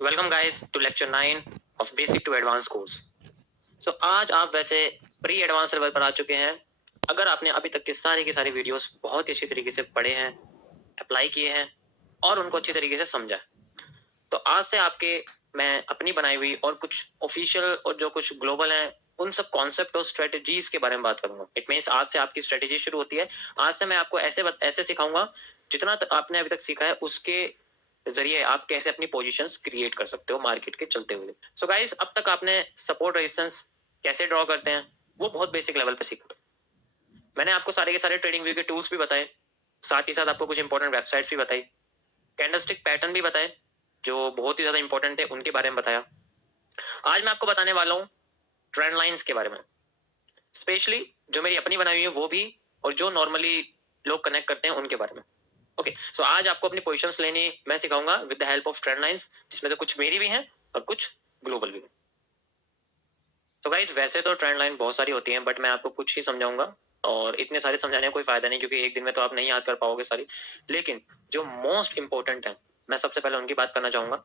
Welcome guys to lecture 9 of basic to advance course. So आज आप वैसे pre advance level पर आ चुके हैं। अगर आपने अभी तक के सारे वीडियोस बहुत ही अच्छी तरीके से पढ़े हैं, अप्लाई किए हैं और उनको अच्छी तरीके से समझा, तो आज से आपके मैं अपनी बनाई हुई और कुछ ऑफिशियल और जो कुछ ग्लोबल हैं उन सब कॉन्सेप्ट और स्ट्रेटेजीज के बारे में बात करूंगा। इट मीन्स आज से आपकी स्ट्रेटेजी शुरू होती है। आज से मैं आपको ऐसे सिखाऊंगा जितना आपने अभी तक सीखा है उसके जरिए आप कैसे अपनी पोजीशंस क्रिएट कर सकते हो मार्केट के चलते हुए। सो गाइस, अब तक आपने सपोर्ट रेजिस्टेंस कैसे ड्रॉ करते हैं वो बहुत बेसिक लेवल पे सीखा। मैंने आपको सारे के सारे ट्रेडिंग व्यू के टूल्स भी बताए, साथ ही साथ आपको कुछ इंपॉर्टेंट वेबसाइट्स भी बताई, कैंडलस्टिक पैटर्न भी बताए जो बहुत ही ज्यादा इंपॉर्टेंट है, उनके बारे में बताया। आज मैं आपको बताने वाला हूँ ट्रेंड लाइंस के बारे में, स्पेशली जो मेरी अपनी बनाई हुई है वो भी, और जो नॉर्मली लोग कनेक्ट करते हैं उनके बारे में। ओके, सो आज आपको अपनी पोजीशंस लेनी मैं सिखाऊंगा with the help of trend lines, जिसमें से कुछ मेरी भी हैं और कुछ ग्लोबल भी। सो गाइज, वैसे तो ट्रेंड लाइन बहुत सारी होती हैं बट मैं आपको कुछ ही समझाऊंगा, और इतने सारे समझाने का कोई फायदा नहीं क्योंकि एक दिन में तो आप नहीं याद कर पाओगे सारी। लेकिन जो मोस्ट इंपॉर्टेंट है मैं सबसे पहले उनकी बात करना चाहूंगा।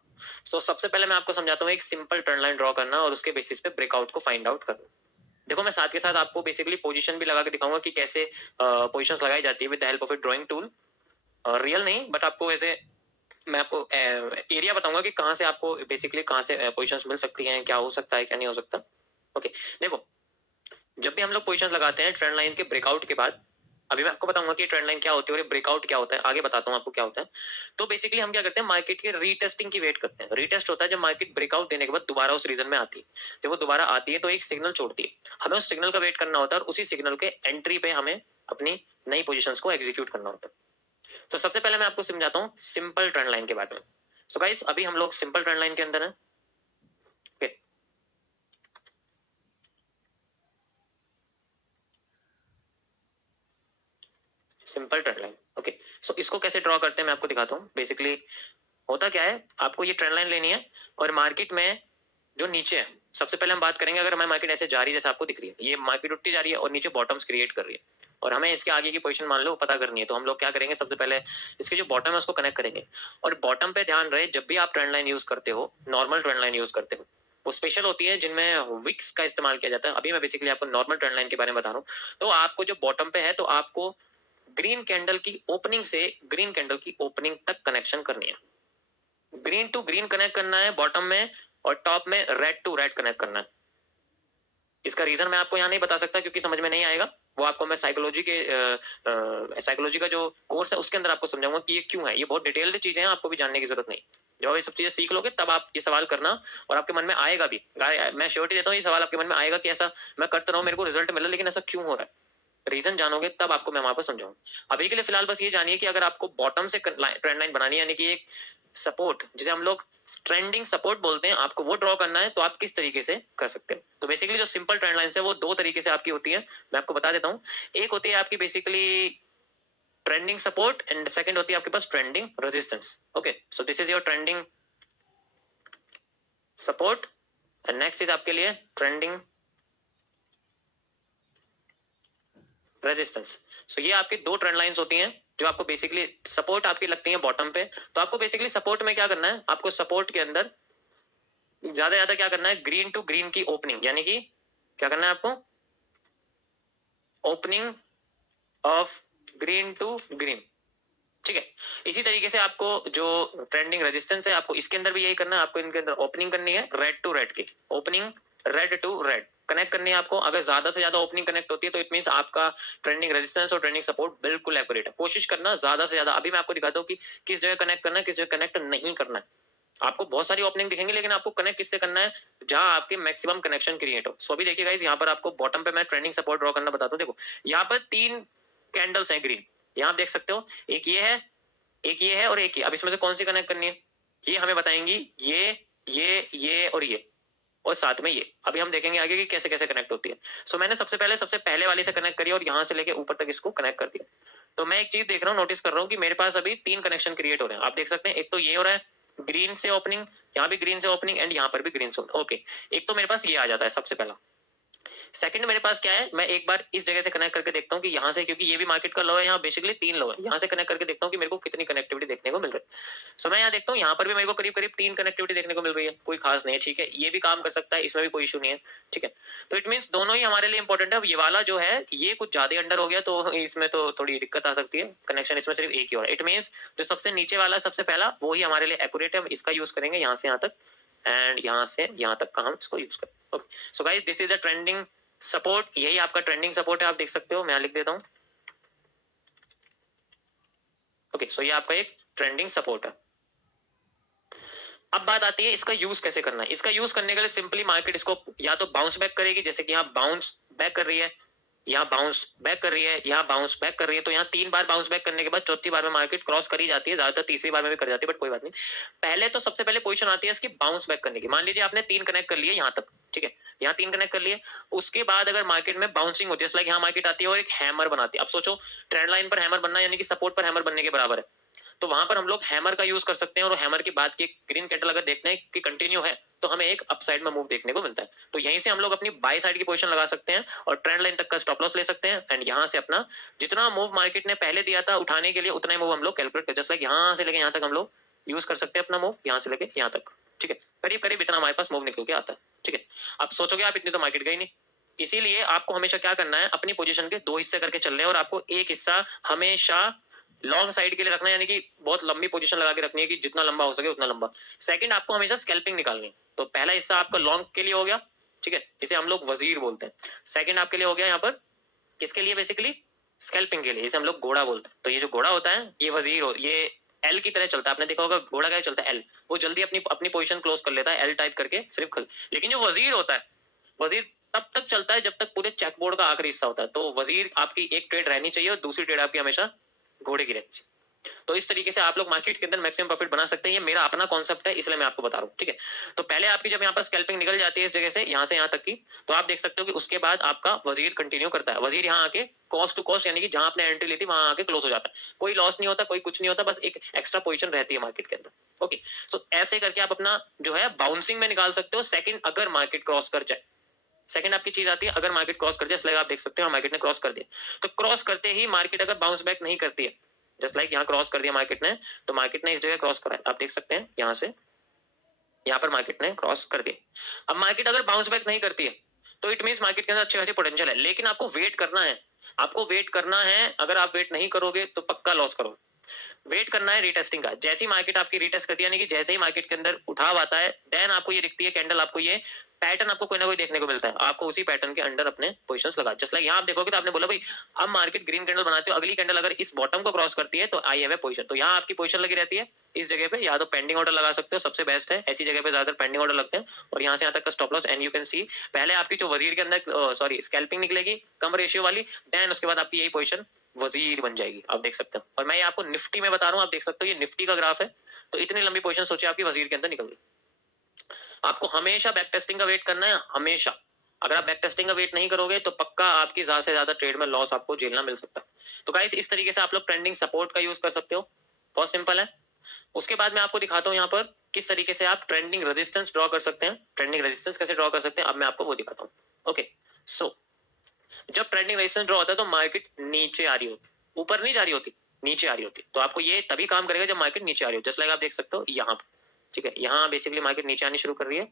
सो सबसे पहले मैं आपको समझाता हूँ एक सिंपल ट्रेंड लाइन ड्रॉ करना और उसके बेसिस पे ब्रेकआउट को फाइंड आउट करना। देखो, मैं साथ के साथ आपको बेसिकली पोजीशन भी लगा के दिखाऊंगा कि कैसे पोजीशन लगाई जाती है with the help of A drawing tool. Real नहीं बट आपको ऐसे मैं आपको एरिया बताऊंगा कि कहाँ से आपको बेसिकली कहाँ से पोजीशंस मिल सकती हैं, क्या हो सकता है क्या नहीं हो सकता। ओके, देखो, जब भी हम लोग पोजीशंस लगाते हैं ट्रेंड लाइन के ब्रेकआउट के बाद, अभी मैं आपको बताऊंगा कि ट्रेंड लाइन क्या होती है और ब्रेकआउट क्या होता है, आगे बताता हूँ आपको क्या होता है। तो बेसिकली हम क्या करते हैं, मार्केट के रीटेस्टिंग की वेट करते हैं। रीटेस्ट होता है जब मार्केट ब्रेकआउट देने के बाद दोबारा उस रीजन में आती है। जब वो दोबारा आती है तो एक सिग्नल छोड़ती है, हमें उस सिग्नल का वेट करना होता है और उसी सिग्नल के एंट्री पे हमें अपनी नई पोजीशंस को एग्जीक्यूट करना होता है। तो सबसे पहले मैं आपको समझाता हूँ सिंपल ट्रेंड लाइन के बारे में। सो गाइस, अभी हम लोग सिंपल ट्रेंड लाइन के अंदर हैं। Okay, simple trend line. Okay, so इसको कैसे ड्रॉ करते हैं मैं आपको दिखाता हूँ। बेसिकली होता क्या है, आपको ये ट्रेंड लाइन लेनी है और मार्केट में जो नीचे है, सबसे पहले हम बात करेंगे, अगर हमारी मार्केट ऐसे जा रही है जैसे आपको दिख रही है, ये मार्केट उठती जा रही है और नीचे बॉटम्स क्रिएट कर रही है और हमें इसके आगे की पोजीशन मान लो पता करनी है, तो हम लोग क्या करेंगे, सबसे पहले इसके जो बॉटम है उसको कनेक्ट करेंगे। और बॉटम पे ध्यान रहे, जब भी आप ट्रेंड लाइन यूज करते हो, नॉर्मल ट्रेंड लाइन यूज करते हो, वो स्पेशल होती है जिनमें विक्स का इस्तेमाल किया जाता है। अभी मैं बेसिकली आपको नॉर्मल ट्रेंड लाइन के बारे में बता रहा हूँ। तो आपको जो बॉटम पे है तो आपको ग्रीन कैंडल की ओपनिंग से ग्रीन कैंडल की ओपनिंग तक कनेक्शन करनी है। ग्रीन टू ग्रीन कनेक्ट करना है बॉटम में, और टॉप में रेड टू रेड कनेक्ट करना है। इसका रीजन मैं आपको यहाँ नहीं बता सकता क्योंकि समझ में नहीं आएगा, वो आपको मैं साइकोलॉजी का जो कोर्स है उसके अंदर आपको समझाऊंगा कि ये क्यों है। ये बहुत डिटेल्ड चीजें हैं, आपको भी जानने की जरूरत नहीं। जब ये सब चीजें सीख लोगे तब आप ये सवाल करना, और आपके मन में आएगा भी, मैं श्योरिटी देता हूँ ये सवाल आपके मन में आएगा कि ऐसा मैं करता रहा हूँ, मेरे को रिजल्ट मिला, लेकिन ऐसा क्यों हो रहा है। रीजन जानोगे तब आपको मैं वहां पर समझाऊंगा। अभी के लिए फिलहाल बस ये जानिए कि अगर आपको बॉटम से ट्रेंड लाइन बनानी है, यानी कि एक सपोर्ट जिसे हम लोग ट्रेंडिंग सपोर्ट बोलते हैं, आपको वो ड्रॉ करना है तो आप किस तरीके से कर सकते हैं। तो बेसिकली जो सिंपल ट्रेंड लाइन है वो दो तरीके से आपकी होती है, मैं आपको बता देता हूँ। एक होती है आपकी basically trending support and second होती है आपके पास trending resistance. Okay, so this is your trending support and next is आपके लिए ट्रेंडिंग रेजिस्टेंस। सो ये आपकी दो ट्रेंड लाइंस होती हैं जो आपको बेसिकली सपोर्ट आपकी लगती है बॉटम पे। तो आपको बेसिकली सपोर्ट में क्या करना है, आपको सपोर्ट के अंदर ज्यादा ज्यादा क्या करना है, ग्रीन टू ग्रीन की ओपनिंग, यानी कि क्या करना है आपको, opening of green to green. ठीक है, इसी तरीके से आपको जो ट्रेंडिंग रेजिस्टेंस है आपको इसके अंदर भी यही करना है, आपको इनके अंदर ओपनिंग करनी है रेड टू रेड की, opening red to red connect करनी है आपको। अगर ज्यादा से ज्यादा ओपनिंग कनेक्ट होती है तो इट मींस आपका ट्रेंडिंग रेजिस्टेंस और ट्रेंडिंग सपोर्ट बिल्कुल एक्यूरेट है। कोशिश करना ज्यादा से ज्यादा। अभी मैं आपको दिखाता हूँ कि किस जगह कनेक्ट करना है, किस जगह कनेक्ट नहीं करना है। आपको बहुत सारी ओपनिंग दिखेंगी लेकिन आपको कनेक्ट किससे करना है, जहां आपके मैक्सिमम कनेक्शन क्रिएट हो। सो अभी देखिए गाइस, यहाँ पर आपको बॉटम पे मैं ट्रेंडिंग सपोर्ट ड्रॉ करना बताता हूँ। देखो, यहाँ पर तीन कैंडल्स हैं ग्रीन, यहाँ आप देख सकते हो, एक ये है, एक ये है और एक ये। अब इसमें से कौन सी कनेक्ट करनी है, ये हमें बताएंगी, ये और ये, और साथ में ये। अभी हम देखेंगे आगे कि कैसे कैसे कनेक्ट होती है। सो मैंने सबसे पहले वाले से कनेक्ट करी और यहाँ से लेके ऊपर तक इसको कनेक्ट कर दिया। तो मैं एक चीज देख रहा हूँ, नोटिस कर रहा हूँ कि मेरे पास अभी तीन कनेक्शन क्रिएट हो रहे हैं। आप देख सकते हैं, एक तो ये हो रहा है ग्रीन से ओपनिंग, यहाँ भी ग्रीन से ओपनिंग एंड यहाँ पर भी ग्रीन से ओपनिंग। ओके, एक तो मेरे पास ये आ जाता है सबसे पहला। सेकंड मेरे पास क्या है, मैं एक बार इस जगह से कनेक्ट करके देखता हूँ कि यहाँ से, क्योंकि ये भी मार्केट का लो है, यहाँ बेसिकली 3 लो है, यहाँ से कनेक्ट करके देखता हूँ कि मेरे को कितनी कनेक्टिविटी देखने को मिल रही है। सो मैं यहाँ देखता हूँ, यहाँ पर भी मेरे को करीब करीब 3 कनेक्टिविटी देखने को मिल रही है, कोई खास नहीं है, ठीक है, ये भी काम कर सकता है, इसमें भी कोई इशू नहीं है, ठीक है। तो इट मीन्स दोनों ही हमारे लिए इंपॉर्टेंट है। अब ये वाला जो है ये कुछ ज्यादा अंडर हो गया, तो इसमें तो थोड़ी दिक्कत आ सकती है, कनेक्शन इसमें सिर्फ एक ही हो रहा है। इट मीन्स जो सबसे नीचे वाला सबसे पहला वो ही हमारे लिए एक्यूरेट है, हम इसका यूज करेंगे यहाँ से यहाँ तक, एंड यहाँ से यहाँ तक का हम इसको यूज करें। Okay, so guys this is the trending support, यही आपका ट्रेंडिंग सपोर्ट है, आप देख सकते हो, मैं लिख देता हूँ। ओके, सो ये आपका एक ट्रेंडिंग सपोर्ट है। अब बात आती है इसका यूज कैसे करना है। इसका यूज करने के लिए सिंपली मार्केट इसको या तो बाउंस बैक करेगी, जैसे कि यहाँ बाउंस बैक कर रही है, यहाँ बाउंस बैक कर रही है, यहाँ बाउंस बैक कर रही है, तो यहाँ 3 बार बाउंस बैक करने के बाद चौथी बार में मार्केट क्रॉस करी जाती है, ज्यादातर तीसरी बार में भी कर जाती है, बट कोई बात नहीं। पहले तो सबसे पहले पोजीशन आती है इसकी बाउंस बैक करने की। मान लीजिए आपने 3 कनेक्ट कर लिए यहाँ तक, ठीक है, यहाँ 3 कनेक्ट कर लिए, उसके बाद अगर मार्केट में बाउंसिंग होती है, लाइक यहाँ मार्केट आती है और एक हैमर बनाती है। अब सोचो ट्रेंड लाइन पर हैमर बनना यानी कि सपोर्ट पर हैमर बनने के बराबर है, तो वहां पर हम लोग हैमर का यूज कर सकते हैं, और हैमर के बाद की ग्रीन कैंडल अगर देखते हैं कि कंटिन्यू है तो हमें एक अपसाइड में मूव देखने को मिलता है, तो यहीं से हम लोग अपनी बाय साइड की पोजीशन लगा सकते हैं और ट्रेंड लाइन तक का स्टॉप लॉस ले सकते हैं, एंड यहाँ से अपना जितना मूव मार्केट ने पहले दिया था उठाने के लिए उतना ही मूव हम लोग कैलकुलेट कर, जस्ट लाइक यहाँ से लेके यहाँ तक हम लोग यूज कर सकते हैं अपना मूव, यहाँ से लेके यहाँ तक, ठीक है, करीब करीब इतना हमारे पास मूव निकल के आता है, ठीक है। अब सोचोगे आप इतनी तो मार्केट गई नहीं, इसीलिए आपको हमेशा क्या करना है, अपनी पोजीशन के 2 हिस्से करके चलने हैं, और आपको एक हिस्सा हमेशा लॉन्ग साइड के लिए रखना है, यानी कि बहुत लंबी पोजीशन लगा के रखनी है कि जितना लंबा हो सके उतना लंबा। सेकंड, आपको हमेशा स्कैल्पिंग निकालनी है, तो पहला हिस्सा आपका लॉन्ग के लिए हो गया, ठीक है, इसे हम लोग वजीर बोलते हैं। सेकंड आपके लिए हो गया यहाँ पर किसके लिए, बेसिकली स्कैल्पिंग के लिए, इसे हम लोग घोड़ा बोलते हैं। तो ये जो घोड़ा होता है ये वजीर हो, ये एल की तरह चलता है, आपने देखा होगा घोड़ा क्या चलता है, एल, वो जल्दी अपनी अपनी पोजीशन क्लोज कर लेता है एल टाइप करके सिर्फ खल। लेकिन जो वजीर होता है, वजीर तब तक चलता है जब तक पूरे चेकबोर्ड का आखिरी हिस्सा होता है, तो वजीर आपकी एक ट्रेड रहनी चाहिए और दूसरी ट्रेड आपकी हमेशा घोड़े की रहनी चाहिए। तो इस तरीके से आप लोग मार्केट के अंदर मैक्सिमम प्रॉफिट बना सकते हैं, ये मेरा अपना कॉन्सेप्ट है इसलिए मैं आपको बता रहा हूँ, ठीक है। तो पहले आपकी जब यहाँ पर स्कैल्पिंग निकल जाती है इस जगह से यहाँ से यहाँ तक की, तो आप देख सकते हो कि उसके बाद आपका वजीर कंटिन्यू करता है, वजीर यहाँ आके कॉस्ट टू कॉस्ट यानी कि जहां आपने एंट्री ली थी वहां आके क्लोज हो जाता है, कोई लॉस नहीं होता, कोई कुछ नहीं होता, बस एक एक्स्ट्रा पोजीशन रहती है मार्केट के अंदर। ओके, सो ऐसे करके आप अपना जो है बाउंसिंग में निकाल सकते हो। सेकंड, अगर मार्केट क्रॉस कर जाए, सेकंड आपकी चीज आती है अगर मार्केट क्रॉस कर जाए, जैसे आप देख सकते हो मार्केट ने क्रॉस कर दिया, तो क्रॉस करते ही मार्केट अगर बाउंस बैक नहीं करती है, जस्ट लाइक यहाँ क्रॉस कर दिया मार्केट ने, तो मार्केट ने इस जगह क्रॉस करा है, आप देख सकते हैं यहाँ से यहाँ पर मार्केट ने क्रॉस कर दिया। अब मार्केट अगर बाउंस बैक नहीं करती है तो इट मीन्स मार्केट के अंदर अच्छी खासी पोटेंशियल है, लेकिन आपको वेट करना है, आपको वेट करना है। अगर आप वेट नहीं करोगे तो पक्का लॉस करोगे। वेट करना है रीटेस्टिंग का, जैसी मार्केट आपकी रीटेस्ट करती है, यानी कि जैसे ही मार्केट के अंदर उठाव आता है, देन आपको ये दिखती है कैंडल, आपको ये पैटर्न आपको कोई ना कोई देखने को मिलता है, आपको उसी पैटर्न के अंडर अपने पोजीशंस लगा। जस्ट लाइक यहाँ आप देखोगे तो आपने बोला भाई अब मार्केट ग्रीन कैंडल बनाते हो, अगली कैंडल अगर इस बॉटम को क्रॉस करती है तो आई हैव ए पोजीशन, तो यहाँ आपकी पोजीशन लगी रहती है इस जगह पे, या तो पेंडिंग ऑर्डर लगा सकते हो, सबसे बेस्ट है, ऐसी जगह पे ज्यादातर पेंडिंग ऑर्डर लगते हैं, और यहाँ से यहाँ तक का stop loss, and you can सी पहले आपकी जो वजीर के अंदर सॉरी स्कैल्पिंग निकलेगी कम रेशियो वाली, देन उसके बाद आपकी यही पोजीशन वजीर बन जाएगी, आप देख सकते हो। और मैं ये आपको निफ्टी में बता रहा हूँ, आप देख सकते हो ये निफ्टी का ग्राफ है, तो इतनी लंबी पोजीशन सोचिए आपकी वजीर के अंदर निकल गई। आपको हमेशा बैक टेस्टिंग का वेट करना है, हमेशा। अगर आप बैक टेस्टिंग का वेट नहीं करोगे तो पक्का आपकी ज्यादा से ज्यादा ट्रेड में लॉस आपको झेलना मिल सकता है। तो गाइस इस तरीके से आप लोग ट्रेंडिंग सपोर्ट का यूज कर सकते हो, बहुत सिंपल है। उसके बाद मैं आपको दिखाता हूँ यहाँ पर किस तरीके से आप ट्रेंडिंग रेजिस्टेंस ड्रॉ कर सकते हैं। ट्रेंडिंग रेजिस्टेंस कैसे ड्रॉ कर सकते हैं अब मैं आपको वो दिखाता हूँ। ओके, सो जब ट्रेंडिंग रेजिस्टेंस ड्रॉ होता है तो मार्केट नीचे आ रही होती, ऊपर नहीं जा रही होती, नीचे आ रही होती, तो आपको ये तभी काम करेगा जब मार्केट नीचे आ रही हो, जस्ट लाइक आप देख सकते हो यहाँ पर, ठीक है। यहाँ बेसिकली मार्केट नीचे आनी शुरू कर रही है,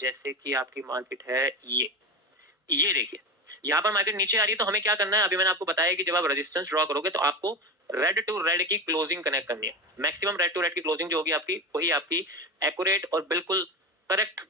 जैसे कि आपकी मार्केट है ये देखिए यहाँ पर मार्केट नीचे आ रही है, तो हमें क्या करना है, अभी मैंने आपको बताया कि जब आप रेजिस्टेंस ड्रॉ करोगे तो आपको रेड टू रेड की क्लोजिंग कनेक्ट करनी है। मैक्सिमम रेड टू रेड की क्लोजिंग जो होगी आपकी वही आपकी एक्यूरेट और बिल्कुल करेक्ट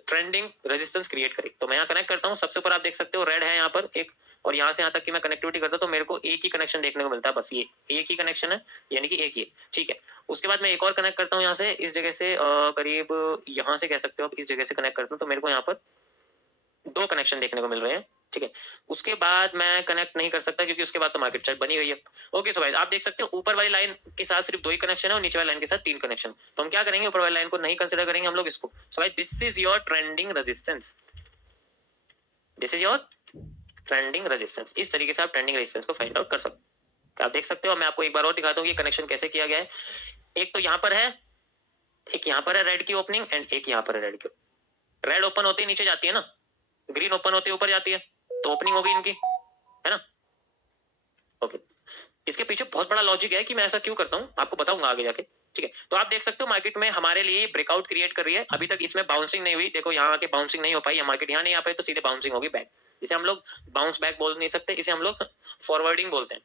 ट्रेंडिंग रेजिस्टेंस क्रिएट करेगी। तो मैं यहाँ कनेक्ट करता हूँ, सबसे ऊपर आप देख सकते हो रेड है यहाँ पर एक, और यहाँ से यहाँ तक की मैं कनेक्टिविटी करता हूँ तो मेरे को एक ही कनेक्शन देखने को मिलता है, बस ये एक ही कनेक्शन है, यानी कि एक ही, ठीक है। उसके बाद मैं एक और कनेक्ट करता हूँ यहाँ से, इस जगह से करीब यहाँ से कह सकते हो इस जगह से कनेक्ट करता हूँ, तो मेरे को यहाँ पर 2 कनेक्शन देखने को मिल रहे हैं, ठीक है। उसके बाद मैं कनेक्ट नहीं कर सकता क्योंकि उसके बाद तो मार्केट चार्ट बनी गई है। ओके, सो गाइस आप देख सकते हो ऊपर वाली लाइन के साथ सिर्फ 2 ही कनेक्शन है और नीचे वाली लाइन के साथ 3 कनेक्शन, तो हम क्या करेंगे, ऊपर वाली लाइन को नहीं कंसीडर करेंगे हम लोग इसको। So guys this is your trending resistance, this is your trending resistance. इस तरीके से आप ट्रेंडिंग रेजिस्टेंस को फाइंड आउट कर सकते हो, आप देख सकते हो। मैं आपको एक बार और दिखाता हूँ ये कनेक्शन कैसे किया गया है। एक तो यहाँ पर है, एक यहाँ पर है रेड की ओपनिंग, एंड एक यहाँ पर है रेड की। रेड ओपन होते ही नीचे जाती है ना, ग्रीन ओपन होते ऊपर जाती है तो ओपनिंग होगी इनकी, है ना। ओके, इसके पीछे बहुत बड़ा लॉजिक है कि मैं ऐसा क्यों करता हूँ, आपको बताऊंगा आगे जाके। ठीक है, तो आप देख सकते हो मार्केट में हमारे लिए ब्रेकआउट क्रिएट कर रही है। अभी तक इसमें बाउंसिंग नहीं हुई, देखो यहाँ आके बाउंसिंग नहीं हो पाई, मार्केट यहाँ नहीं आ पाई तो सीधे बाउंसिंग होगी बैक। इसे हम लोग बाउंस बैक बोल नहीं सकते, इसे हम लोग फॉरवर्डिंग बोलते हैं।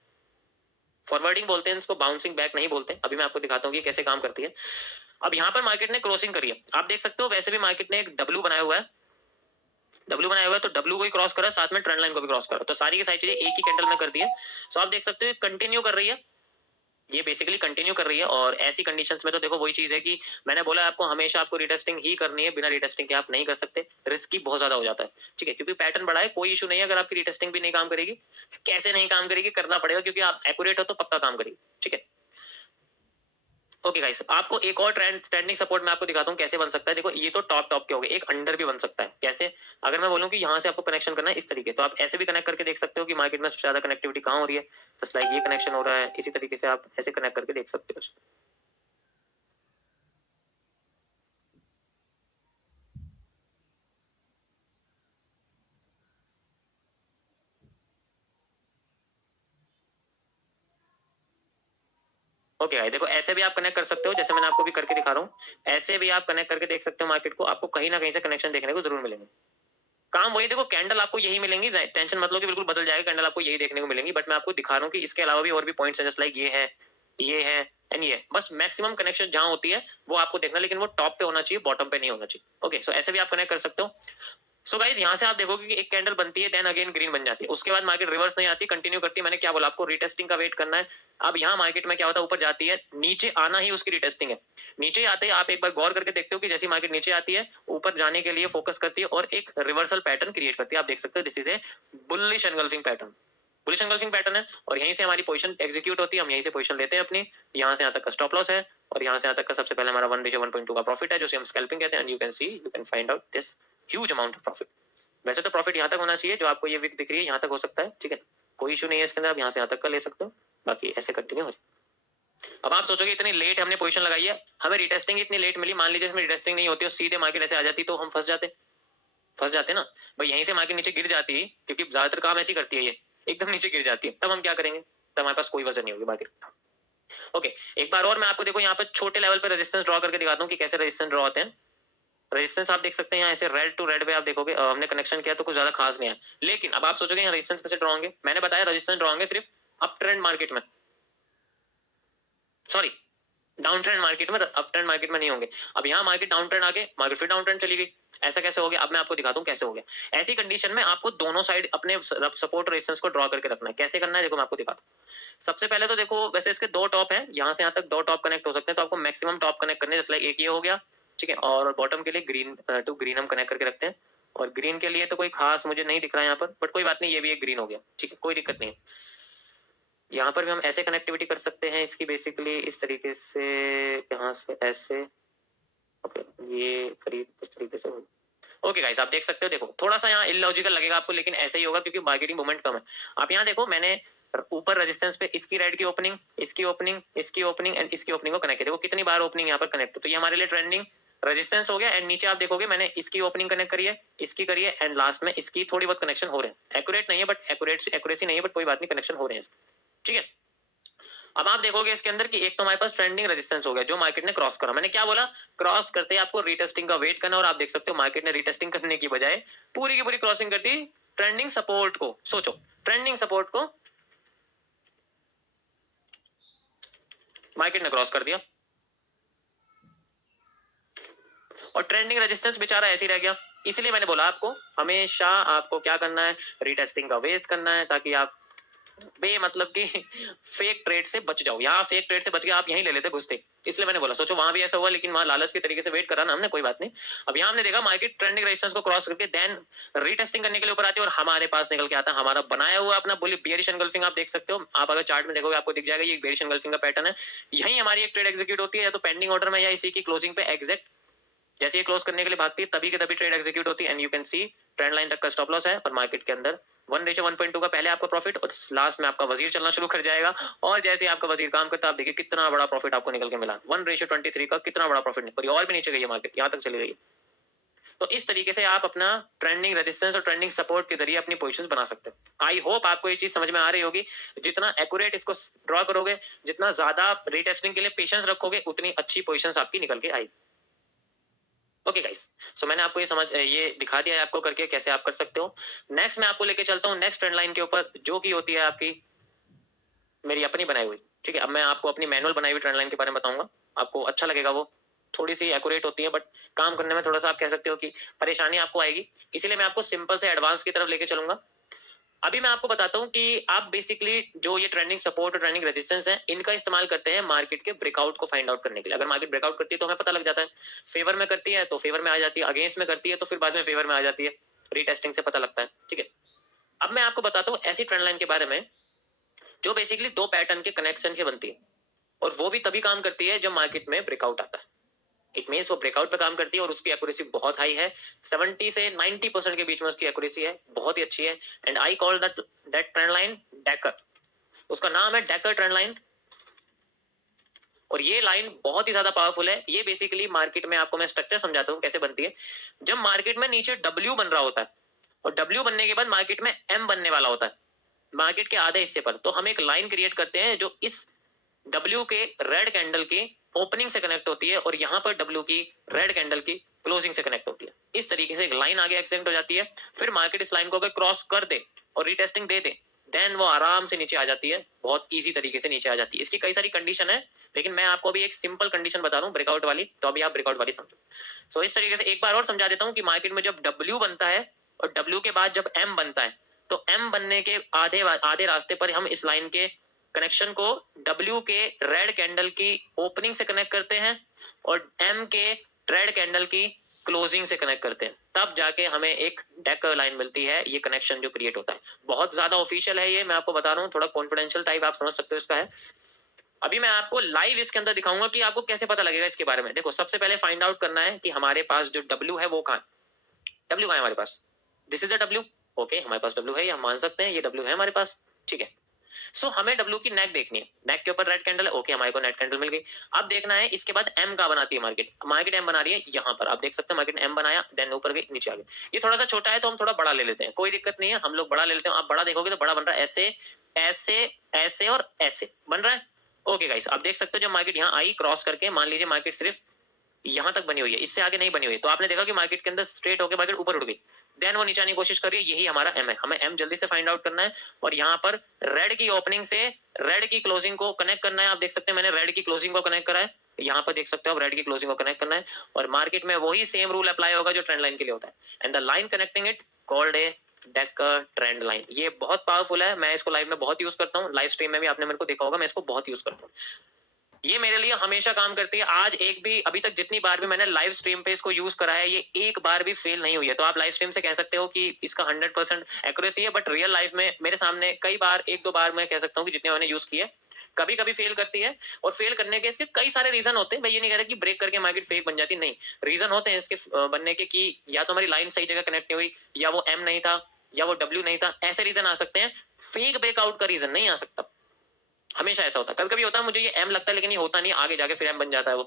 फॉरवर्डिंग बोलते हैं इसको, बाउंसिंग बैक नहीं बोलते। अभी मैं आपको दिखाता हूँ कि कैसे काम करती है। अब यहाँ पर मार्केट ने क्रॉसिंग करी है, आप देख सकते हो। वैसे भी मार्केट ने एक डब्ल्यू बनाया हुआ है, डब्ल्यू बनाया हुआ है, तो डब्ल्यू को ही क्रॉस करा, साथ में ट्रेंड लाइन को भी क्रॉस करा, तो सारी की सारी चीजें एक ही कैंडल में कर दी है। सो आप देख सकते हो कंटिन्यू कर रही है, ये बेसिकली कंटिन्यू कर रही है। और ऐसी कंडीशंस में तो देखो वही चीज है कि मैंने बोला आपको हमेशा आपको रिटेस्टिंग ही करनी है, बिना रिटेस्टिंग के आप नहीं कर सकते, रिस्की बहुत ज्यादा हो जाता है। ठीक है, क्योंकि पैटर्न बड़ा है, कोई इशू नहीं है अगर आपकी रिटेस्टिंग भी नहीं काम करेगी। कैसे नहीं काम करेगी, करना पड़ेगा, क्योंकि आप एक्यूरेट हो तो पक्का काम करेगी। ठीक है, ओके गाइस, आपको एक और ट्रेंडिंग सपोर्ट मैं आपको दिखाता हूँ कैसे बन सकता है। देखो ये तो टॉप के हो गए, एक अंडर भी बन सकता है। कैसे, अगर मैं बोलूँ कि यहाँ से आपको कनेक्शन करना है इस तरीके, तो आप ऐसे भी कनेक्ट करके देख सकते हो कि मार्केट में सबसे ज्यादा कनेक्टिविटी कहाँ हो रही है। जस्ट लाइक ये कनेक्शन हो रहा है, इसी तरीके से आप ऐसे कनेक्ट करके देख सकते हो। ओके भाई, देखो ऐसे भी आप कनेक्ट कर सकते हो, जैसे मैंने आपको भी करके दिखा रहा हूँ। ऐसे भी आप कनेक्ट करके देख सकते हो मार्केट को, आपको कहीं ना कहीं से कनेक्शन देखने को जरूर मिलेंगे। काम वही, देखो कैंडल आपको यही मिलेंगी, टेंशन मत लो कि बिल्कुल बदल जाएगा, कैंडल आपको यही देखने को मिलेंगी। बट मैं आपको दिखा रहा हूँ कि इसके अलावा भी और भी पॉइंट्स है, जस्ट लाइक ये है एंड ये। बस मैक्सिमम कनेक्शन जहां होती है वो आपको देखना, लेकिन वो टॉप पे होना चाहिए, बॉटम पे नहीं होना चाहिए। ओके, सो ऐसे भी आप कनेक्ट कर सकते हो। सो गाइस, यहाँ से आप देखोगे कि एक कैंडल बनती है, देन अगेन ग्रीन बन जाती है, उसके बाद मार्केट रिवर्स नहीं आती, कंटिन्यू करती है। मैंने क्या बोला आपको, रिटेस्टिंग का वेट करना है। अब यहाँ मार्केट में क्या होता है, ऊपर जाती है, नीचे आना ही उसकी रिटेस्टिंग है। नीचे आते ही आप एक बार गौर करके देखते हो कि जैसी मार्केट नीचे आती है, ऊपर जाने के लिए फोकस करती है और एक रिवर्सल पैटर्न क्रिएट करती है। आप देख सकते हो this is a bullish engulfing pattern, bullish engulfing pattern है। और यहीं से हमारी पोजीशन एग्जीक्यूट होती है, हम यहीं से पोजीशन लेते हैं अपनी। यहाँ से यहाँ तक का स्टॉप लॉस है, और यहाँ से यहाँ तक का सबसे पहले हमारा 1:1.2 का प्रॉफिट है, जो हम स्कैल्पिंग कहते हैं। And you can C, you can find out this huge amount of profit. वैसे तो प्रॉफिट यहाँ तक होना चाहिए, जो आपको ये विक दिख रही है यहाँ तक हो सकता है। ठीक है, कोई इशू नहीं है इसके अंदर, आप यहाँ से यहाँ तक का ले सकते हो, बाकी ऐसे कंटिन्यू हो जाए। अब आप सोचोगे इतनी लेट हमने पोजीशन लगाई है, हमें रिटेस्टिंग इतनी लेट मिली, मान लीजिए इसमें रिटेस्टिंग नहीं होती और सीधे मार्केट ऐसे आ जाती तो हम फंस जाते ना भाई। यहीं से मार्केट नीचे गिर जाती है, क्योंकि ज्यादातर काम ऐसी करती है, ये एकदम नीचे गिर जाती है, तब हम क्या करेंगे, तब हमारे पास कोई वजह नहीं होगी मार्केट। ओके, एक बार और मैं आपको देखो यहाँ पे छोटे लेवल पे रेजिस्टेंस ड्रॉ करके दिखाता हूँ कि कैसे रेजिस्टेंस ड्रॉ होते हैं। रेजिस्टेंस आप देख सकते हैं यहाँ ऐसे रेड टू रेड पे आप देखोगे, हमने कनेक्शन किया तो कुछ ज्यादा खास नहीं है। लेकिन अब आप सोचोगे यहाँ रेजिस्टेंस कैसे ड्रॉ होंगे, मैंने बताया रेजिस्टेंस ड्रॉ होंगे सिर्फ अप ट्रेंड मार्केट में, सॉरी डाउन ट्रेंड मार्केट में, अप ट्रेंड मार्केट में नहीं होंगे। अब यहाँ मार्केट डाउन ट्रेंड आके मार्केट फिर डाउन ट्रेंड चली गई, ऐसा कैसे हो गया, अब मैं आपको दिखाता हूँ कैसे हो गया। ऐसी कंडीशन में आपको दोनों साइड अपने सपोर्ट रेजिस्टेंस को ड्रॉ करके रखना है। कैसे करना है देखो मैं आपको दिखाता हूँ। सबसे पहले तो देखो, वैसे इसके दो टॉप हैं, यहाँ से यहाँ तक दो टॉप कनेक्ट हो सकते हैं, तो आपको मैक्सिमम टॉप कनेक्ट करने, जैसे एक ये हो गया। ठीक है, और बॉटम के लिए ग्रीन टू ग्रीन हम कनेक्ट करके रखते हैं। और ग्रीन के लिए तो कोई खास मुझे नहीं दिख रहा है यहाँ पर, बट कोई बात नहीं, ये भी एक ग्रीन हो गया। ठीक है, कोई दिक्कत नहीं है। यहाँ पर भी हम ऐसे कनेक्टिविटी कर सकते हैं इसकी, बेसिकली इस तरीके से, यहाँ से ऐसे। ओके, ये करीब इस तरीके से। ओके गाइस, आप देख सकते हो, देखो थोड़ा सा यहाँ इलॉजिकल लगेगा आपको, लेकिन ऐसे ही होगा क्योंकि मार्केटिंग मूवमेंट कम है। आप यहाँ देखो, मैंने ऊपर रेजिस्टेंस पे इसकी रेड की ओपनिंग, इसकी ओपनिंग, इसकी ओपनिंग एंड इसकी ओपनिंग को कनेक्ट किया। देखो कितनी बार ओपनिंग यहाँ पर कनेक्ट हो, तो ये हमारे लिए ट्रेंडिंग रेजिस्टेंस हो गया। एंड नीचे आप देखोगे मैंने इसकी ओपनिंग कनेक्ट करी है, इसकी करी है, एंड लास्ट में इसकी थोड़ी बहुत कनेक्शन हो रहे हैं। एक्यूरेट नहीं है, बट एक्यूरेसी नहीं है, बट कोई बात नहीं, कनेक्शन हो रहे हैं। ठीक है, अब आप देखोगे इसके अंदर कि एक तो हमारे पास ट्रेंडिंग रेजिस्टेंस हो गया जो मार्केट ने क्रॉस करा। मैंने क्या बोला, क्रॉस करते ही आपको रीटेस्टिंग का वेट करना, और आप देख सकते हो मार्केट ने रीटेस्टिंग करने की बजाय पूरी की पूरी क्रॉसिंग कर दी ट्रेंडिंग सपोर्ट को। सोचो, ट्रेंडिंग सपोर्ट को मार्केट ने क्रॉस कर दिया, और ट्रेंडिंग रेजिस्टेंस बेचारा ऐसे ही रह गया। इसलिए मैंने बोला आपको हमेशा आपको क्या करना है, रीटेस्टिंग का वेट करना है, ताकि आप बे मतलब कि फेक ट्रेड से बच जाओ। यहाँ फेक ट्रेड से बच के आप यहीं ले लेते घुसते, इसलिए मैंने बोला। सोचो वहां भी ऐसा हुआ, लेकिन वहां लालच के तरीके से वेट करा ना हमने, कोई बात नहीं। अब यहाँ हमने देखा मार्केट ट्रेंडिंग रेजिस्टेंस को क्रॉस करके देन रीटेस्टिंग करने के लिए ऊपर आती है, और हमारे पास निकल के आता है हमारा बनाया हुआ अपना बुली बेरिश एनगल्फिंग। आप देख सकते हो, आप अगर चार्ट में देखोगे आपको दिख जाएगा ये बेरिश एनगल्फिंग का पैटर्न है। यही हमारी एक ट्रेड एग्जीक्यूट होती है, या तो पेंडिंग ऑर्डर में या इसी की क्लोजिंग पे एग्जैक्ट जैसे ये क्लोज करने के लिए भागती है, तभी के तभी ट्रेड एग्जीक्यूट होती है। And you can C trend line तक का स्टॉप लॉस है, और मार्केट के अंदर 1:1.2 का पहले आपका प्रॉफिट, और लास्ट में आपका वजीर चलना शुरू कर जाएगा। और जैसे आपका वजीर काम करता है, आप देखिए कितना बड़ा प्रॉफिट आपको निकल के मिला, 1:23 का कितना बड़ा प्रॉफिट निकल, और भी नीचे गई है मार्केट, यहाँ तक चली गई। तो इस तरीके से आप अपना ट्रेंडिंग रेजिस्टेंस और ट्रेंडिंग सपोर्ट के जरिए अपनी पोजीशंस बना सकते हो। आई होप आपको ये चीज समझ में आ रही होगी। जितना एक्यूरेट इसको ड्रॉ करोगे, जितना ज्यादा रीटेस्टिंग के लिए पेशेंस रखोगे, उतनी अच्छी पोजीशंस आपकी निकल के आएगी। ओके गाइस, सो मैंने आपको ये दिखा दिया है आपको करके कैसे आप कर सकते हो। नेक्स्ट मैं आपको लेके चलता हूँ नेक्स्ट ट्रेंड लाइन के ऊपर, जो की होती है आपकी मेरी अपनी बनाई हुई। ठीक है, अब मैं आपको अपनी मैनुअल बनाई हुई ट्रेंड लाइन के बारे में बताऊंगा, आपको अच्छा लगेगा। वो थोड़ी सी एक्यूरेट होती है, बट काम करने में थोड़ा सा आप कह सकते हो कि परेशानी आपको आएगी, इसीलिए मैं आपको सिंपल से एडवांस की तरफ लेके चलूंगा। अभी मैं आपको बताता हूँ कि आप बेसिकली जो ये ट्रेंडिंग सपोर्ट और ट्रेंडिंग रेजिस्टेंस है, इनका इस्तेमाल करते हैं मार्केट के ब्रेकआउट को फाइंड आउट करने के लिए। अगर मार्केट ब्रेकआउट करती है तो हमें पता लग जाता है, फेवर में करती है तो फेवर में आ जाती है, अगेंस्ट में करती है तो फिर बाद में फेवर में आ जाती है, रीटेस्टिंग से पता लगता है। ठीक है, अब मैं आपको बताता हूँ ऐसी ट्रेंड लाइन के बारे में जो बेसिकली दो पैटर्न के कनेक्शन से बनती है, और वो भी तभी काम करती है जब मार्केट में ब्रेकआउट आता है। इट मीन्स वो ब्रेकआउट पे काम करती है और उसकी एक्यूरेसी बहुत हाई है, 70 से 90% के बीच में उसकी एक्यूरेसी है, बहुत ही अच्छी है। And I call that trend line decker. उसका नाम है डेकर ट्रेंड लाइन, और ये लाइन बहुत ही ज्यादा पावरफुल है। ये बेसिकली मार्केट में आपको मैं स्ट्रक्चर समझाता हूँ कैसे बनती है। जब मार्केट में नीचे डब्ल्यू बन रहा होता है और डब्ल्यू बनने के बाद मार्केट में एम बनने वाला होता है मार्केट के आधे हिस्से पर, तो हम एक लाइन क्रिएट करते हैं जो इस डब्ल्यू के रेड कैंडल की ओपनिंग से कनेक्ट होती है और यहां पर डब्ल्यू की रेड कैंडल की क्लोजिंग से कनेक्ट होती है। इस तरीके से एक लाइन आगे एक्सटेंड हो जाती है। फिर मार्केट इस लाइन को अगर क्रॉस कर दे और रीटेस्टिंग दे दे, देन वो आराम से नीचे आ जाती है, बहुत इजी तरीके से नीचे आ जाती है। इसकी कई सारी कंडीशन है, लेकिन मैं आपको अभी एक सिंपल कंडीशन बता रहा हूँ ब्रेकआउट वाली, तो अभी आप ब्रेकआउट वाली समझो। सो इस तरीके से एक बार और समझा देता हूँ कि मार्केट में जब डब्ल्यू बनता है और डब्ल्यू के बाद जब एम बनता है, तो एम बनने के आधे आधे रास्ते पर हम इस लाइन के कनेक्शन को डब्ल्यू के रेड कैंडल की ओपनिंग से कनेक्ट करते हैं और एम के रेड कैंडल की क्लोजिंग से कनेक्ट करते हैं, तब जाके हमें एक डेकर लाइन मिलती है। ये कनेक्शन जो क्रिएट होता है बहुत ज्यादा ऑफिशियल है, ये मैं आपको बता रहा हूँ, थोड़ा कॉन्फिडेंशियल टाइप आप समझ सकते हो इसका है। अभी मैं आपको लाइव इसके अंदर दिखाऊंगा कि आपको कैसे पता लगेगा इसके बारे में। देखो, सबसे पहले फाइंड आउट करना है कि हमारे पास जो डब्ल्यू है वो कहाँ, डब्ल्यू कहाँ है हमारे पास। This is the W. Okay, हमारे पास डब्ल्यू है, ये हम मान सकते हैं, ये डब्ल्यू है हमारे पास। ठीक है, सो हमें डब्ल्यू की नेक देखनी है, नेक के ऊपर रेड कैंडल है। ओके, हमारे को नेट कैंडल मिल गई। अब देखना है इसके बाद एम का बनाती है मार्केट। मार्केट एम बना रही है, यहाँ पर आप देख सकते हैं मार्केट एम बनाया, देन ऊपर गई, नीचे आ गई। ये थोड़ा सा छोटा है तो हम थोड़ा बड़ा ले लेते हैं, कोई दिक्कत नहीं है, हम लोग बड़ा ले लेते हैं। आप बड़ा देखोगे तो बड़ा बन रहा है, ऐसे ऐसे ऐसे और ऐसे बन रहा है। ओके गाइस, आप देख सकते हो जब मार्केट यहाँ आई क्रॉस करके, मान लीजिए मार्केट सिर्फ यहां तक बनी हुई है, इससे आगे नहीं बनी हुई है, तो आपने देखा कि मार्केट के अंदर स्ट्रेट होकर मार्केट ऊपर उठ गई, देन वो नीचे आने की कोशिश कर रही है। यही हमारा एम है, हमें एम जल्दी से फाइंड आउट करना है और यहाँ पर रेड की ओपनिंग से रेड की क्लोजिंग को कनेक्ट करना है। आप देख सकते हैं मैंने रेड की क्लोजिंग को कनेक्ट करा है, यहाँ पर देख सकते हो आप रेड की क्लोजिंग को कनेक्ट करना है, और मार्केट में वही सेम रूल अप्लाई होगा जो ट्रेंड लाइन के लिए होता है। And the line connecting it called a decker trend line. ये बहुत पावरफुल है, मैं इसको लाइव में बहुत यूज करता हूँ, लाइव स्ट्रीम में भी आपने मेरे को देखा होगा, मैं इसको बहुत यूज करता हूँ। ये मेरे लिए हमेशा काम करती है। आज एक भी, अभी तक जितनी बार भी मैंने लाइव स्ट्रीम पे इसको यूज करा है, ये एक बार भी फेल नहीं हुई है। तो आप लाइव स्ट्रीम से कह सकते हो कि इसका 100% एक्यूरेसी है, बट रियल लाइफ में मेरे सामने कई बार, एक दो बार मैं कह सकता हूँ कि जितने मैंने यूज किए, कभी कभी फेल करती है। और फेल करने के इसके कई सारे रीजन होते हैं, मैं ये नहीं कह रहा कि ब्रेक करके मार्केट फेक बन जाती, नहीं। रीजन होते हैं इसके बनने के कि या तो हमारी लाइन सही जगह कनेक्ट नहीं हुई, या वो एम नहीं था, या वो डब्ल्यू नहीं था, ऐसे रीजन आ सकते हैं। फेक ब्रेकआउट का रीजन नहीं आ सकता, हमेशा ऐसा होता है। कभी कभी होता है मुझे ये एम लगता है लेकिन ये होता नहीं, आगे जाके फिर एम बन जाता है वो,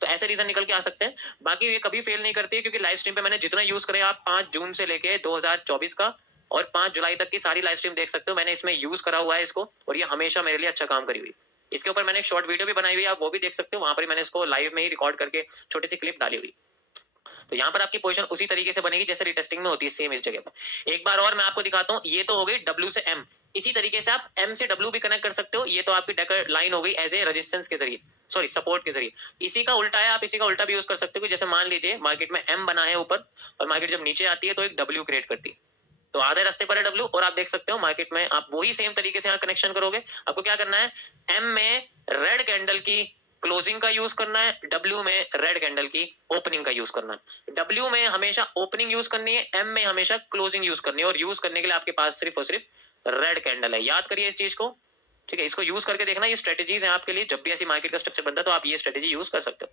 तो ऐसे रीजन निकल के आ सकते हैं। बाकी ये कभी फेल नहीं करती है, क्योंकि लाइव स्ट्रीम पे मैंने जितना यूज करे, आप 5 जून से लेके 2024 का और 5 जुलाई तक की सारी लाइव स्ट्रीम देख सकते हो, मैंने इसमें यूज करा हुआ है इसको, और ये हमेशा मेरे लिए अच्छा काम करी हुई। इसके ऊपर मैंने एक शॉर्ट वीडियो भी बनाई हुई है, आप वो भी देख सकते हो, वहां पर मैंने इसको लाइव में ही रिकॉर्ड करके छोटी सी क्लिप डाली हुई। तो यहाँ पर आपकी पोजीशन उसी तरीके से बनेगी जैसे रिटेस्टिंग में होती है, सेम इस जगह पर। एक बार और मैं आपको दिखाता हूँ, ये तो हो गई डब्ल्यू से एम, इसी तरीके से आप एम से डब्ल्यू भी कनेक्ट कर सकते हो। ये तो आपकी डेकर लाइन हो गई एज ए रेजिस्टेंस के जरिए, सॉरी सपोर्ट के जरिए। इसी का उल्टा है, आप इसी का उल्टा भी यूज कर सकते हो। जैसे मान लीजिए मार्केट में एम बना है ऊपर, और मार्केट जब नीचे आती है तो एक डब्ल्यू क्रिएट करती है, तो आधे रास्ते पर है डब्ल्यू, और आप देख सकते हो मार्केट में आप वही सेम तरीके से यहाँ कनेक्शन करोगे। आपको क्या करना है, एम में रेड कैंडल की क्लोजिंग का यूज करना है, डब्ल्यू में रेड कैंडल की ओपनिंग का यूज करना है। डब्ल्यू में हमेशा ओपनिंग यूज करनी है, एम में हमेशा क्लोजिंग यूज करनी है, और यूज करने के लिए आपके पास सिर्फ और सिर्फ रेड कैंडल है। याद करिए इस चीज को, ठीक है, इसको यूज करके देखना। ये स्ट्रेटेजीज है आपके लिए, जब भी ऐसी मार्केट का स्ट्रक्चर बनता है तो आप ये स्ट्रेटेजी यूज कर सकते हो।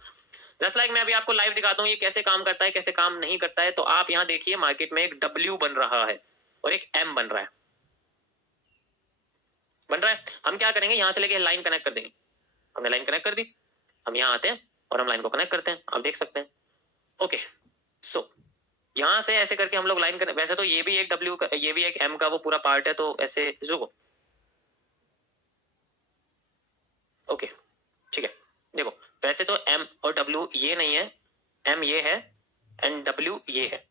जस्ट लाइक मैं अभी आपको लाइव दिखाता हूँ ये कैसे काम करता है, कैसे काम नहीं करता है। तो आप यहाँ देखिए मार्केट में एक डब्ल्यू बन रहा है और एक एम बन रहा है, हम क्या करेंगे, यहां से लेके लाइन कनेक्ट कर देंगे। हमने लाइन कनेक्ट कर दी, हम यहाँ आते हैं और हम लाइन को कनेक्ट करते हैं, आप देख सकते हैं। ओके, सो यहाँ से ऐसे करके हम लोग लाइन कर, वैसे तो ये भी एक डब्ल्यू का, ये भी एक एम का वो पूरा पार्ट है, तो ऐसे रुको, ओके ठीक है। देखो वैसे तो एम और डब्ल्यू ये नहीं है, एम ये है एंड डब्ल्यू ये है,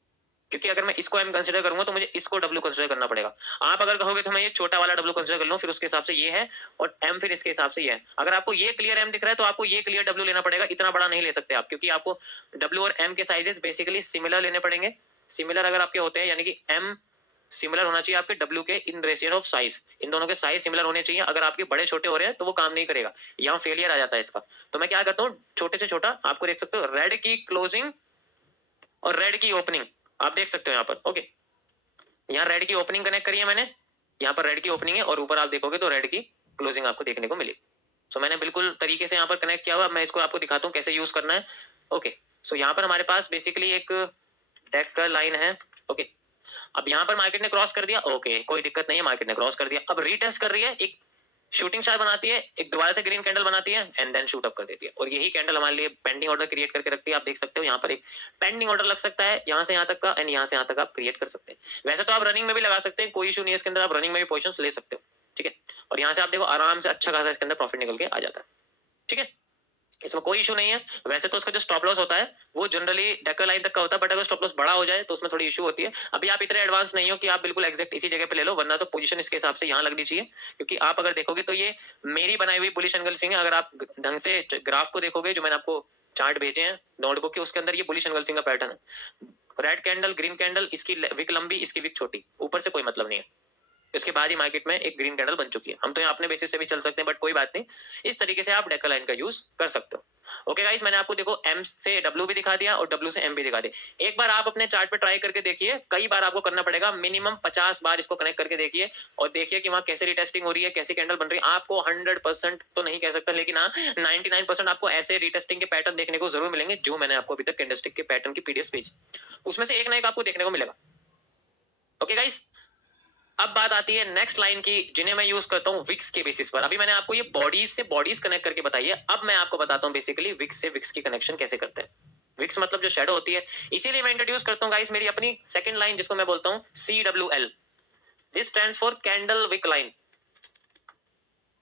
क्योंकि अगर मैं इसको एम कंसिडर करूंगा तो मुझे इसको डब्ल्यू कंसिडर करना पड़ेगा। आप अगर कहोगे तो मैं ये छोटा वाला डब्ल्यू कंसिडर कर लूं, फिर उसके हिसाब से ये है, और एम फिर इसके हिसाब से ये है। अगर आपको ये क्लियर एम दिख रहा है तो आपको ये क्लियर डब्ल्यू लेना पड़ेगा, इतना बड़ा नहीं ले सकते आप, क्योंकि आपको डब्ल्यू और एम के साइजेस बेसिकली सिमिलर लेने पड़ेंगे। सिमिलर अगर आपके होते हैं, यानी कि एम सिमिलर होना चाहिए आपके डब्ल्यू के इन रेशियो ऑफ साइज, इन दोनों के साइज सिमिलर होने चाहिए। अगर आपके बड़े छोटे हो रहे हैं तो वो काम नहीं करेगा, यहाँ फेलियर आ जाता है इसका। तो मैं क्या करता हूँ, छोटे से छोटा आपको देख सकते हो, रेड की क्लोजिंग और रेड की ओपनिंग आप देख सकते हो यहाँ पर। ओके, यहाँ रेड की ओपनिंग कनेक्ट करी है मैंने, यहाँ पर रेड की ओपनिंग है, और ऊपर आप देखोगे तो रेड की क्लोजिंग आपको देखने को मिली। सो मैंने बिल्कुल तरीके से यहाँ पर कनेक्ट किया हुआ। मैं इसको आपको दिखाता हूँ कैसे यूज करना है। ओके, सो यहाँ पर हमारे पास बेसिकली एक डेक का लाइन है। ओके, अब यहाँ पर मार्केट ने क्रॉस कर दिया, ओके कोई दिक्कत नहीं है, मार्केट ने क्रॉस कर दिया। अब रीटेस्ट कर रही है, एक शूटिंग स्टार बनाती है, एक दोबारा से ग्रीन कैंडल बनाती है एंड देन शूट अप कर देती है, और यही कैंडल हमारे लिए पेंडिंग ऑर्डर क्रिएट करके रखती है। आप देख सकते हो यहाँ पर एक पेंडिंग ऑर्डर लग सकता है, यहाँ से यहाँ तक का, एंड यहाँ से यहाँ तक आप क्रिएट कर सकते हैं। वैसे तो आप रनिंग में भी लगा सकते हैं, कोई इशू नहीं है इसके अंदर, आप रनिंग में भी पोजिशन ले सकते हो, ठीक है। और यहाँ से आप देखो आराम से अच्छा खासा इसके अंदर प्रॉफिट निकल के आ जाता है, ठीक है, इसमें कोई इशू नहीं है। वैसे तो उसका जो स्टॉप लॉस होता है वो जनरली डेकर लाइन तक का होता है, बट अगर स्टॉप लॉस बड़ा हो जाए तो उसमें थोड़ी इशू होती है। अभी आप इतने एडवांस नहीं हो कि आप बिल्कुल एग्जैक्ट इसी जगह पे ले लो, वरना तो पोजीशन इसके हिसाब से यहाँ लगनी चाहिए। क्योंकि आप अगर देखोगे तो ये मेरी बनाई हुई बुलिश एंगल्फिंग है। अगर आप ढंग से ग्राफ को देखोगे, जो मैंने आपको चार्ट भेजे हैं नोटबुक के, उसके अंदर ये बुलिश एंगल्फिंग का पैटर्न है। रेड कैंडल, ग्रीन कैंडल, इसकी विक लंबी, इसकी विक छोटी, ऊपर से कोई मतलब नहीं है। इसके बाद ही मार्केट में एक ग्रीन कैंडल बन चुकी है। हम तो यहाँ अपने बेसिस से भी चल सकते हैं, बट कोई बात नहीं, इस तरीके से आप डेकर लाइन का यूज कर सकते हो। ओके गाइस, मैंने आपको देखो एम से डब्ल्यू भी दिखा दिया और डब्ल्यू से एम भी दिखा दिया। एक बार आप अपने चार्ट पे ट्राई करके देखिए, कई बार आपको करना पड़ेगा, मिनिमम 50 बार इसको कनेक्ट करके देखिए, और देखिए कि वहां कैसे रिटेस्टिंग हो रही है, कैसी कैंडल बन रही है। आपको 100% तो नहीं कह सकता, लेकिन हाँ 99% आपको ऐसे रिटेस्टिंग के पैटर्न देखने को जरूर मिलेंगे, जो मैंने आपको अभी तक कैंडलस्टिक के पैटर्न की पीडीएफ भेजी, उसमें से एक ना एक आपको देखने को मिलेगा। ओके गाइस, अब बात आती है नेक्स्ट लाइन की, जिन्हें मैं यूज करता हूं विक्स के बेसिस पर। अभी मैंने आपको ये बॉडीज से बॉडीज कनेक्ट करके बताई है, अब मैं आपको बताता हूं बेसिकली विक्स से विक्स की कनेक्शन कैसे करते हैं। विक्स मतलब जो शेडो होती है, इसीलिए मैं इंट्रोड्यूस करता हूं गाइस मेरी अपनी सेकंड लाइन, जिसको मैं बोलता हूं CWL। This stands for candle wick line.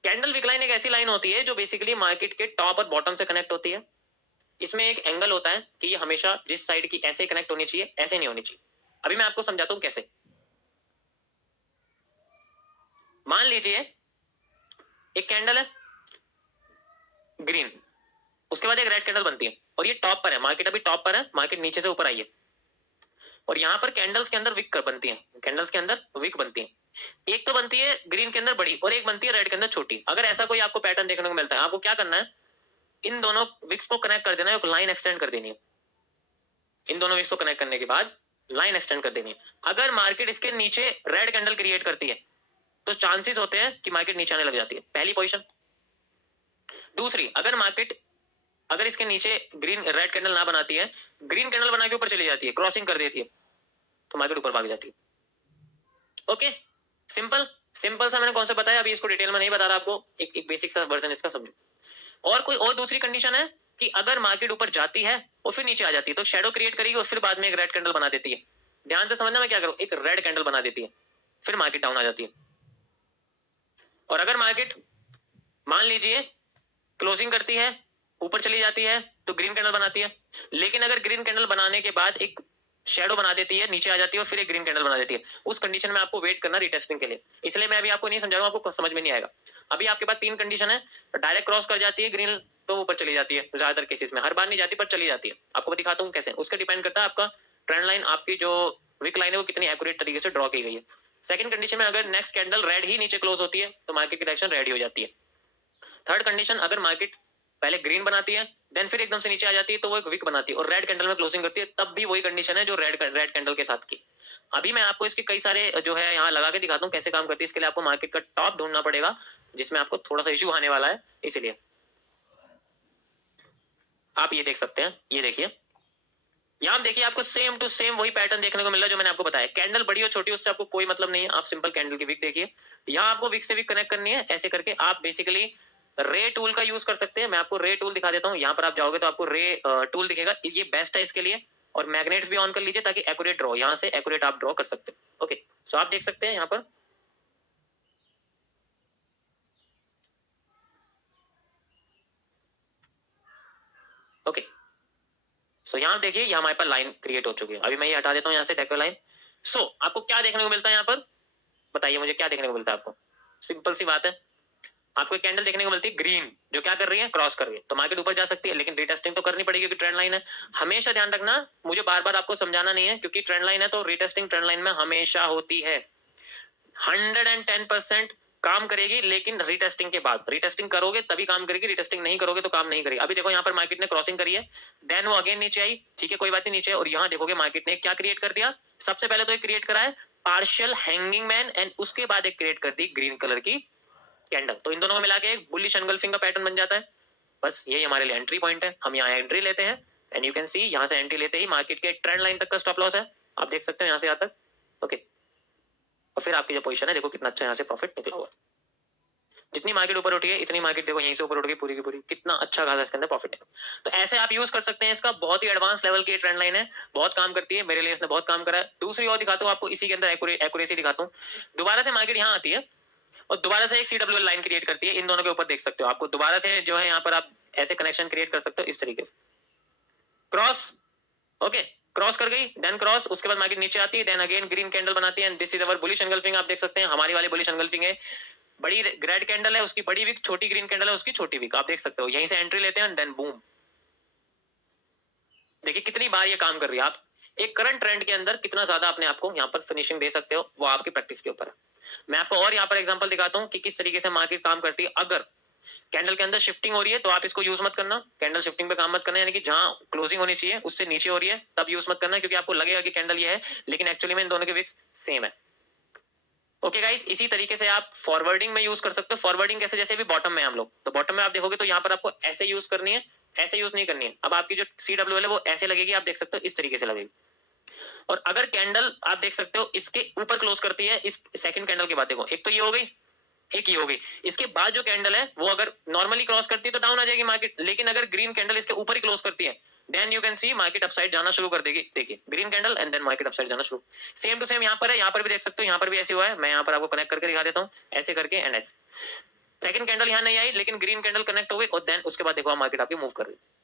Candle wick line एक ऐसी लाइन होती है जो बेसिकली मार्केट के टॉप और बॉटम से कनेक्ट होती है। इसमें एक एंगल होता है कि ये हमेशा जिस साइड की ऐसे कनेक्ट होनी चाहिए, ऐसे नहीं होनी चाहिए। अभी मैं आपको समझाता हूं कैसे। मान लीजिए एक कैंडल है ग्रीन, उसके बाद एक रेड कैंडल बनती है, और ये टॉप पर है, मार्केट अभी टॉप पर है, मार्केट नीचे से ऊपर आई है, और यहाँ पर कैंडल्स के अंदर विक बनती है, कैंडल्स के अंदर विक बनती है। एक तो बनती है ग्रीन के अंदर बड़ी, और एक बनती है रेड के अंदर छोटी। अगर ऐसा कोई आपको पैटर्न देखने को मिलता है, आपको क्या करना है, इन दोनों विक्स को कनेक्ट कर देना है, एक लाइन एक्सटेंड कर देनी है। इन दोनों विक्स को कनेक्ट करने के बाद लाइन एक्सटेंड कर देनी है। अगर मार्केट इसके नीचे रेड कैंडल क्रिएट करती है तो चांसेस होते हैं कि मार्केट नीचे आने लग जाती है, पहली पोजिशन। दूसरी, अगर मार्केट अगर इसके नीचे ग्रीन रेड कैंडल ना बनाती है, ग्रीन कैंडल बना के ऊपर चली जाती है, क्रॉसिंग कर देती है, तो मार्केट ऊपर भाग जाती है। ओके, सिंपल सिंपल सा मैंने कौन सा बताया, अभी इसको डिटेल में नहीं बता रहा आपको, एक बेसिक सा वर्जन इसका समझो। और कोई और दूसरी कंडीशन है कि अगर मार्केट ऊपर जाती है और फिर नीचे आ जाती है, तो शेडो क्रिएट करेगी और फिर बाद में एक रेड कैंडल बना देती है। ध्यान से समझना मैं क्या करूं, एक रेड कैंडल बना देती है, फिर मार्केट डाउन आ जाती है। और अगर मार्केट मान लीजिए क्लोजिंग करती है, ऊपर चली जाती है, तो ग्रीन कैंडल बनाती है। लेकिन अगर ग्रीन कैंडल बनाने के बाद एक शेडो बना देती है, नीचे आ जाती है, और फिर एक ग्रीन कैंडल बना देती है, उस कंडीशन में आपको वेट करना रिटेस्टिंग के लिए। इसलिए मैं अभी आपको नहीं समझा रहा हूं, आपको समझ में नहीं आएगा। अभी आपके पास 3 कंडीशन है, डायरेक्ट क्रॉस कर जाती है ग्रीन तो ऊपर चली जाती है, ज्यादातर केसेस में, हर बार नहीं जाती पर चली जाती है। आपको दिखाता हूँ कैसे, उसका डिपेंड करता है आपका ट्रेंड लाइन, आपकी जो विक लाइन है वो कितनी एक्यूरेट तरीके से ड्रॉ की गई है। सेकंड कंडीशन में अगर नेक्स्ट कैंडल रेड ही नीचे क्लोज होती है तो मार्केट की डायरेक्शन रेड ही हो जाती है। थर्ड कंडीशन, अगर मार्केट पहले ग्रीन बनाती है देन फिर एकदम से नीचे आ जाती है, तो वो एक विक बनाती है और रेड कैंडल में क्लोजिंग करती है, तब भी वही कंडीशन है जो रेड कैंडल के साथ की। अभी मैं आपको इसके कई सारे जो है यहाँ लगा के दिखाता हूँ कैसे काम करती है। इसके लिए आपको मार्केट का टॉप ढूंढना पड़ेगा, जिसमें आपको थोड़ा सा इशू आने वाला है, इसीलिए आप ये देख सकते हैं। ये देखिए, यहाँ देखिए आपको सेम टू सेम वही पैटर्न देखने को मिल रहा है जो मैंने आपको बताया। कैंडल बड़ी और छोटी उससे आपको कोई मतलब नहीं है, आप सिंपल कैंडल की विक देखिए। यहाँ आपको विक से विक कनेक्ट करनी है, ऐसे करके आप बेसिकली रे टूल का यूज कर सकते हैं। मैं आपको रे टूल दिखा देता हूँ। यहाँ पर आप जाओगे तो आपको रे टूल दिखेगा, ये बेस्ट है इसके लिए। और मैग्नेट्स भी ऑन कर लीजिए ताकि एक्यूरेट ड्रॉ, यहाँ से एक्यूरेट आप ड्रॉ कर सकते हो। ओके, सो आप देख सकते हैं यहाँ पर ओके, सो यहाँ देखिए यहाँ हमारे पास लाइन क्रिएट हो चुकी है। अभी मैं ये हटा देता हूँ यहाँ से डेको लाइन। सो आपको क्या देखने को मिलता है यहाँ पर, बताइए मुझे क्या देखने को मिलता है आपको। सिंपल सी बात है, आपको एक कैंडल देखने को मिलती है ग्रीन, जो क्या कर रही है, क्रॉस कर रही है, तो मार्केट ऊपर जा सकती है, लेकिन रीटेस्टिंग तो करनी पड़ेगी क्योंकि ट्रेंड लाइन है। हमेशा ध्यान रखना, मुझे बार बार आपको समझाना नहीं है, क्योंकि ट्रेंड लाइन है तो रीटेस्टिंग ट्रेंड लाइन में हमेशा होती है। 110% काम करेगी, लेकिन रीटेस्टिंग के बाद, रीटेस्टिंग करोगे तभी काम करेगी, रीटेस्टिंग नहीं करोगे तो काम नहीं करेगी। अभी देखो यहाँ पर मार्केट ने क्रॉसिंग करी है, देन वो अगेन नीचे आई, ठीक है कोई बात नहीं, नीचे, और यहाँ देखोगे मार्केट ने क्या क्रिएट कर दिया, सबसे पहले तो एक क्रिएट करा है पार्शियल हैंगिंग मैन, एंड उसके बाद एक क्रिएट कर दी ग्रीन कलर की कैंडल। तो इन दोनों को मिला के एक बुलिश एंगल्फिंग का पैटर्न बन जाता है। बस यही हमारे लिए एंट्री पॉइंट है, हम यहाँ एंट्री लेते हैं, एंड यू कैन सी यहाँ से एंट्री लेते ही मार्केट के ट्रेंड लाइन तक का स्टॉप लॉस है, आप देख सकते हो यहाँ से यहाँ तक। ओके, और फिर आपकी जो पोजीशन है देखो कितना अच्छा यहाँ से प्रॉफिट निकला हुआ। जितनी मार्केट ऊपर उठी है इतनी मार्केट देखो यहीं से ऊपर उठ गई पूरी की पूरी, कितना अच्छा खासा इसके अंदर प्रॉफिट है। तो ऐसे आप यूज कर सकते हैं इसका, बहुत ही एडवांस लेवल की ट्रेंड लाइन है, बहुत काम करती है, मेरे लिए इसने बहुत काम करा है। दूसरी और दिखाता हूँ आपको, इसी के अंदर एक्यूरेसी दिखाता हूँ। दोबारा से मार्केट यहाँ आती है और दोबारा से एक सीडब्ल्यू लाइन क्रिएट करती है, इन दोनों के ऊपर देख सकते हो, आपको दोबारा से जो है यहाँ पर आप ऐसे कनेक्शन क्रिएट कर सकते हो इस तरीके से, क्रॉस, ओके, क्रॉस कर गई, देन क्रॉस, उसके बाद मार्केट नीचे आती है, देन अगेन ग्रीन कैंडल बनाती है, and this is our bullish engulfing. आप देख सकते हैं हमारी वाली बुलिश एंगल्फिंग है, बड़ी रेड कैंडल है उसकी बड़ी वीक, छोटी ग्रीन कैंडल है उसकी छोटी वीक, आप देख सकते हो। यहीं से एंट्री लेते हैं, देन बूम, देखिए कितनी बार ये काम कर रही है। आप एक करंट ट्रेंड के अंदर कितना ज्यादा अपने आप को यहाँ पर फिनिशिंग दे सकते हो, वो आपकी प्रैक्टिस के ऊपर है। मैं आपको और यहाँ पर एग्जांपल दिखाता हूँ कि किस तरीके से मार्केट काम करती है। अगर कैंडल के अंदर शिफ्टिंग हो रही है तो आप इसको यूज मत करना, कैंडल शिफ्टिंग पे काम मत करना, यानी कि जहां क्लोजिंग होनी चाहिए उससे नीचे हो रही है तब यूज मत करना, क्योंकि आपको लगेगा कि कैंडल ये है, लेकिन एक्चुअली में इन दोनों के विक्स सेम है। ओके गाइस, इसी तरीके से आप फॉरवर्डिंग में यूज कर सकते हो। फॉरवर्डिंग कैसे, जैसे भी बॉटम में हम लोग, तो बॉटम में आप देखोगे तो यहाँ पर आपको ऐसे यूज करनी है, ऐसे यूज नहीं करनी है। अब आपकी जो CWL है वो ऐसे लगेगी, आप देख सकते हो इस तरीके से लगेगी। और अगर कैंडल आप देख सकते हो इसके ऊपर क्लोज करती है, इस सेकंड कैंडल के बाद देखो, एक तो ये हो गई, एक ये हो गई, इसके बाद जो कैंडल है वो अगर नॉर्मली क्रॉस करती है तो डाउन आ जाएगी मार्केट, लेकिन अगर ग्रीन कैंडल इसके ऊपर ही क्लोज करती है then you can see market upside जाना शुरू कर देगी। देखिए green candle and then market upside जाना शुरू। सेम टू सेम यहाँ पर है, यहाँ पर भी देख सकते हो, यहाँ पर भी ऐसे हुआ है। मैं यहाँ पर आपको कनेक्ट करके दिखा देता हूँ, ऐसे करके एंड ऐसे। सेकंड कैंडल यहाँ नहीं आई, लेकिन ग्रीन कैंडल कनेक्ट हो गई, और देन उसके बाद देखो मार्केट आपकी मूव कर रही है।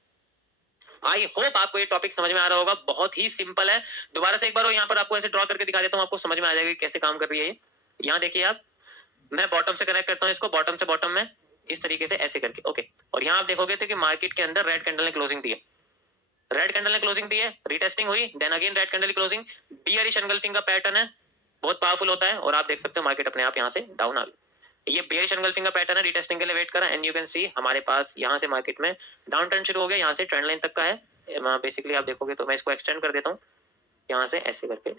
आई होप आपको ये टॉपिक समझ में आ रहा होगा, बहुत ही सिंपल है। दोबारा से एक बार यहाँ पर आपको ऐसे ड्रॉ करके दिखा देता हूँ, आपको समझ में आ जाएगा कैसे काम कर रही है ये। यहाँ देखिए आप, मैं बॉटम से कनेक्ट करता हूँ इसको, बॉटम से बॉटम में इस तरीके से ऐसे करके, ओके। और यहाँ आप देखोगे तो कि मार्केट के अंदर रेड कैंडल ने क्लोजिंग दी है, रेड कैंडल ने क्लोजिंग दी है, रीटेस्टिंग हुई, देन अगेन रेड कैंडल की क्लोजिंग, बियरिश एंगल्फिंग का पैटर्न है, बहुत पावरफुल होता है। और आप देख सकते हो मार्केट अपने आप यहाँ से डाउन आ गई। ये बेयरिश एंगल्फिंग का पैटर्न है, रीटेस्टिंग के लिए वेट करा, एंड यू कैन सी हमारे पास यहाँ से मार्केट में डाउन ट्रेंड शुरू हो गया, यहाँ से ट्रेंड लाइन तक का है। बेसिकली आप देखोगे तो मैं इसको एक्सटेंड कर देता हूँ यहाँ से ऐसे करके,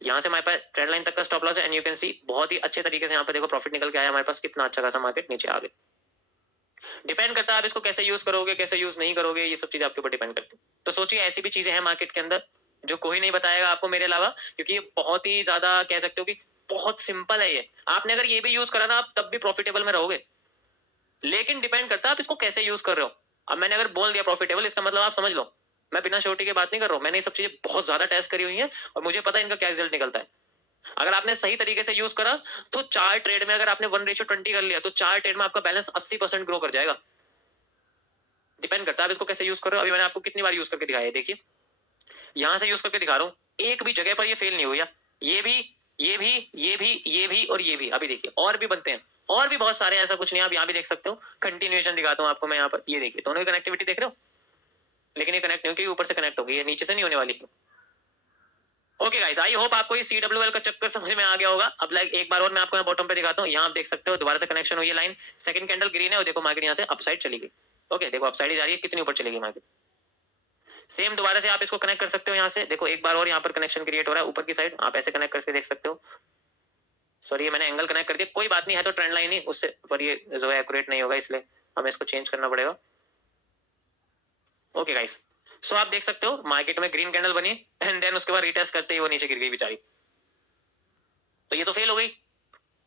यहाँ से हमारे पास ट्रेंड लाइन तक का स्टॉप लॉस है, एंड यू कैन सी बहुत ही अच्छे तरीके से यहाँ पे देखो प्रॉफिट निकल के आया हमारे पास, कितना अच्छा खासा मार्केट नीचे आ गया। डिपेंड करता है आप इसको कैसे यूज करोगे, कैसे यूज नहीं करोगे, ये सब चीजें आपके ऊपर डिपेंड करती है। तो सोचिए ऐसी भी चीजें हैं मार्केट के अंदर जो कोई नहीं बताएगा आपको मेरे अलावा, क्योंकि ये बहुत ही ज्यादा कह सकते हो कि बहुत सिंपल है ये। आपने अगर ये भी यूज करा ना आप तब भी प्रॉफिटेबल में रहोगे, लेकिन डिपेंड करता है आप इसको कैसे यूज कर रहे हो। अब मैंने अगर बोल दिया प्रॉफिटेबल, इसका मतलब आप समझ लो मैं बिना श्योरिटी की बात नहीं कर रहा हूँ, मैंने ये सब चीजें बहुत ज्यादा टेस्ट करी हुई है और मुझे पता है इनका क्या रिजल्ट निकलता है। अगर आपने सही तरीके से यूज करा तो 4 ट्रेड में अगर आपने 1:20 कर लिया तो 4 ट्रेड में आपका बैलेंस 80% ग्रो कर जाएगा। डिपेंड करता है आप इसको कैसे यूज कर रहे हो। अभी मैंने आपको कितनी बार यूज करके दिखाया है, देखिए यहां से यूज करके दिखा रहा हूं, एक भी जगह पर ये फेल नहीं हुआ। ये भी, ये भी, ये भी, ये भी और ये भी। अभी देखिए और भी बनते हैं, और भी बहुत सारे, ऐसा कुछ नहीं। आप यहाँ भी देख सकते हो, कंटिन्यूएशन दिखाता हूँ आपको मैं यहाँ पर, ये देखिए दोनों की कनेक्टिविटी देख रहे हो, लेकिन ये कनेक्ट नहीं होगी, ऊपर से कनेक्ट होगी, ये नीचे से नहीं होने वाली। ओके गाइस, आई होप आपको ये CWL का चक्कर समझ में आ गया होगा। अब लाइक एक बार और मैं आपको यहाँ बॉटम पे दिखाता हूँ, यहाँ आप देख सकते हो दोबारा से कनेक्शन हुई है लाइन, सेकंड कैंडल ग्रीन है और देखो मार्केट यहाँ से अपसाइड चली गई। ओके देखो अपसाइड ही जा रही है, कितनी ऊपर चलेगी मार्केट। सेम दोबारा से आप इसको कनेक्ट कर सकते हो यहाँ से, देखो एक बार और यहाँ पर कनेक्शन क्रिएट हो रहा है ऊपर की साइड, आप ऐसे कनेक्ट करके देख सकते हो। सॉरी मैंने एंगल कनेक्ट कर दिया, कोई बात नहीं है, तो ट्रेंड लाइन ही उससे पर ये जो है एक्यूरेट नहीं होगा, इसलिए हमें इसको चेंज करना पड़ेगा। ओके गाइस, सो आप देख सकते हो मार्केट में ग्रीन कैंडल बनी एंड देन उसके बाद रिटेस्ट करते ही वो नीचे गिर गई बेचारी। तो ये तो फेल हो गई।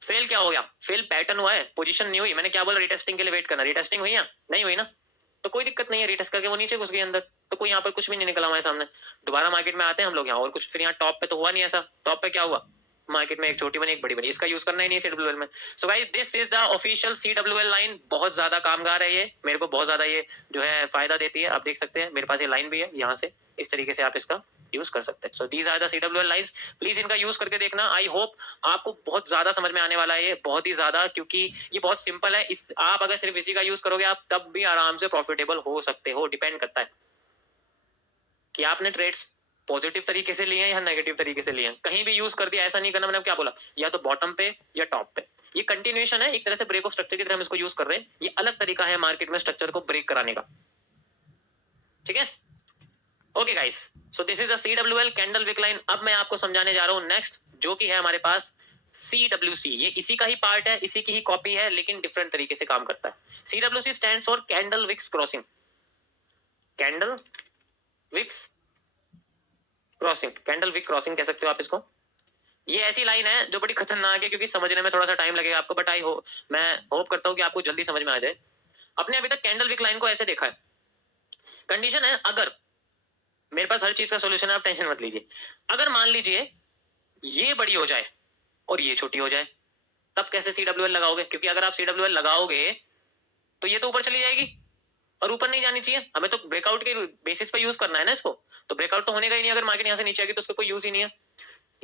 फेल क्या हो गया, फेल पैटर्न हुआ है, पोजीशन नहीं हुई। मैंने क्या बोला, रिटेस्टिंग के लिए वेट करना, रिटेस्टिंग हुई या नहीं हुई ना, तो कोई दिक्कत नहीं है, रीटेस्ट करके वो नीचे घुस गई अंदर, तो कोई यहाँ पर कुछ भी नहीं निकला हमारे सामने। दोबारा मार्केट में आते हैं हम लोग यहाँ, और कुछ फिर यहाँ टॉप पे तो हुआ नहीं ऐसा। टॉप पे क्या हुआ, मार्केट में एक छोटी बनी एक बड़ी बनी, इसका यूज करना ही नहीं CWL में। So guys this is the official CWL line. बहुत ज्यादा कामगार है ये, मेरे को बहुत ज्यादा ये जो है फायदा देती है। आप देख सकते हैं मेरे पास ये लाइन भी है, यहाँ से इस तरीके से आप इसका यूज कर सकते हैं। So these are the CWL lines, please इनका यूज करके देखना। आई होप आपको बहुत ज्यादा समझ में आने वाला है ये, बहुत ही ज्यादा, क्योंकि ये बहुत सिंपल है। इस आप अगर सिर्फ इसी का यूज करोगे आप तब भी आराम से प्रॉफिटेबल हो सकते हो। डिपेंड करता है कि आपने ट्रेड्स पॉजिटिव तरीके से लिए हैं या नेगेटिव तरीके से लिए हैं। कहीं भी यूज कर दिया ऐसा नहीं करना। मैंने क्या बोला, या तो बॉटम पे या टॉप पे। ये कंटिन्यूएशन है, एक तरह से ब्रेक ऑफ स्ट्रक्चर की तरह हम इसको यूज कर रहे हैं। ये अलग तरीका है मार्केट में स्ट्रक्चर को ब्रेक कराने का, ठीक है। Okay guys, so this is the CWL candle wick line. अब मैं आपको समझाने जा रहा हूं नेक्स्ट, जो कि है हमारे पास CWC। ये इसी का ही पार्ट है, इसी की ही कॉपी है, लेकिन डिफरेंट तरीके से काम करता है। CWC stands for candle wicks crossing. Candle wicks crossing, candle wick crossing कह सकते हो आप इसको। ये ऐसी लाइन है जो बड़ी खतरनाक है, क्योंकि समझने में थोड़ा सा टाइम लगेगा आपको, बट मैं होप करता हूँ कि आपको जल्दी समझ में आ जाए। अपने अभी तक कैंडल विक लाइन को ऐसे देखा है। कंडीशन है, अगर मेरे पास हर चीज का सोल्यूशन है, आप टेंशन मत लीजिए। अगर मान लीजिए ये बड़ी हो जाए और ये छोटी हो जाए, तब कैसे CWL लगाओगे? क्योंकि अगर आप CWL लगाओगे तो ये तो ऊपर चली जाएगी और ऊपर नहीं जानी चाहिए। हमें तो ब्रेकआउट के बेसिस पे यूज करना है ना इसको, तो ब्रेकआउट तो होने का ही नहीं। अगर मार्केट यहाँ से नीचे आएगी तो उसका कोई यूज ही नहीं है।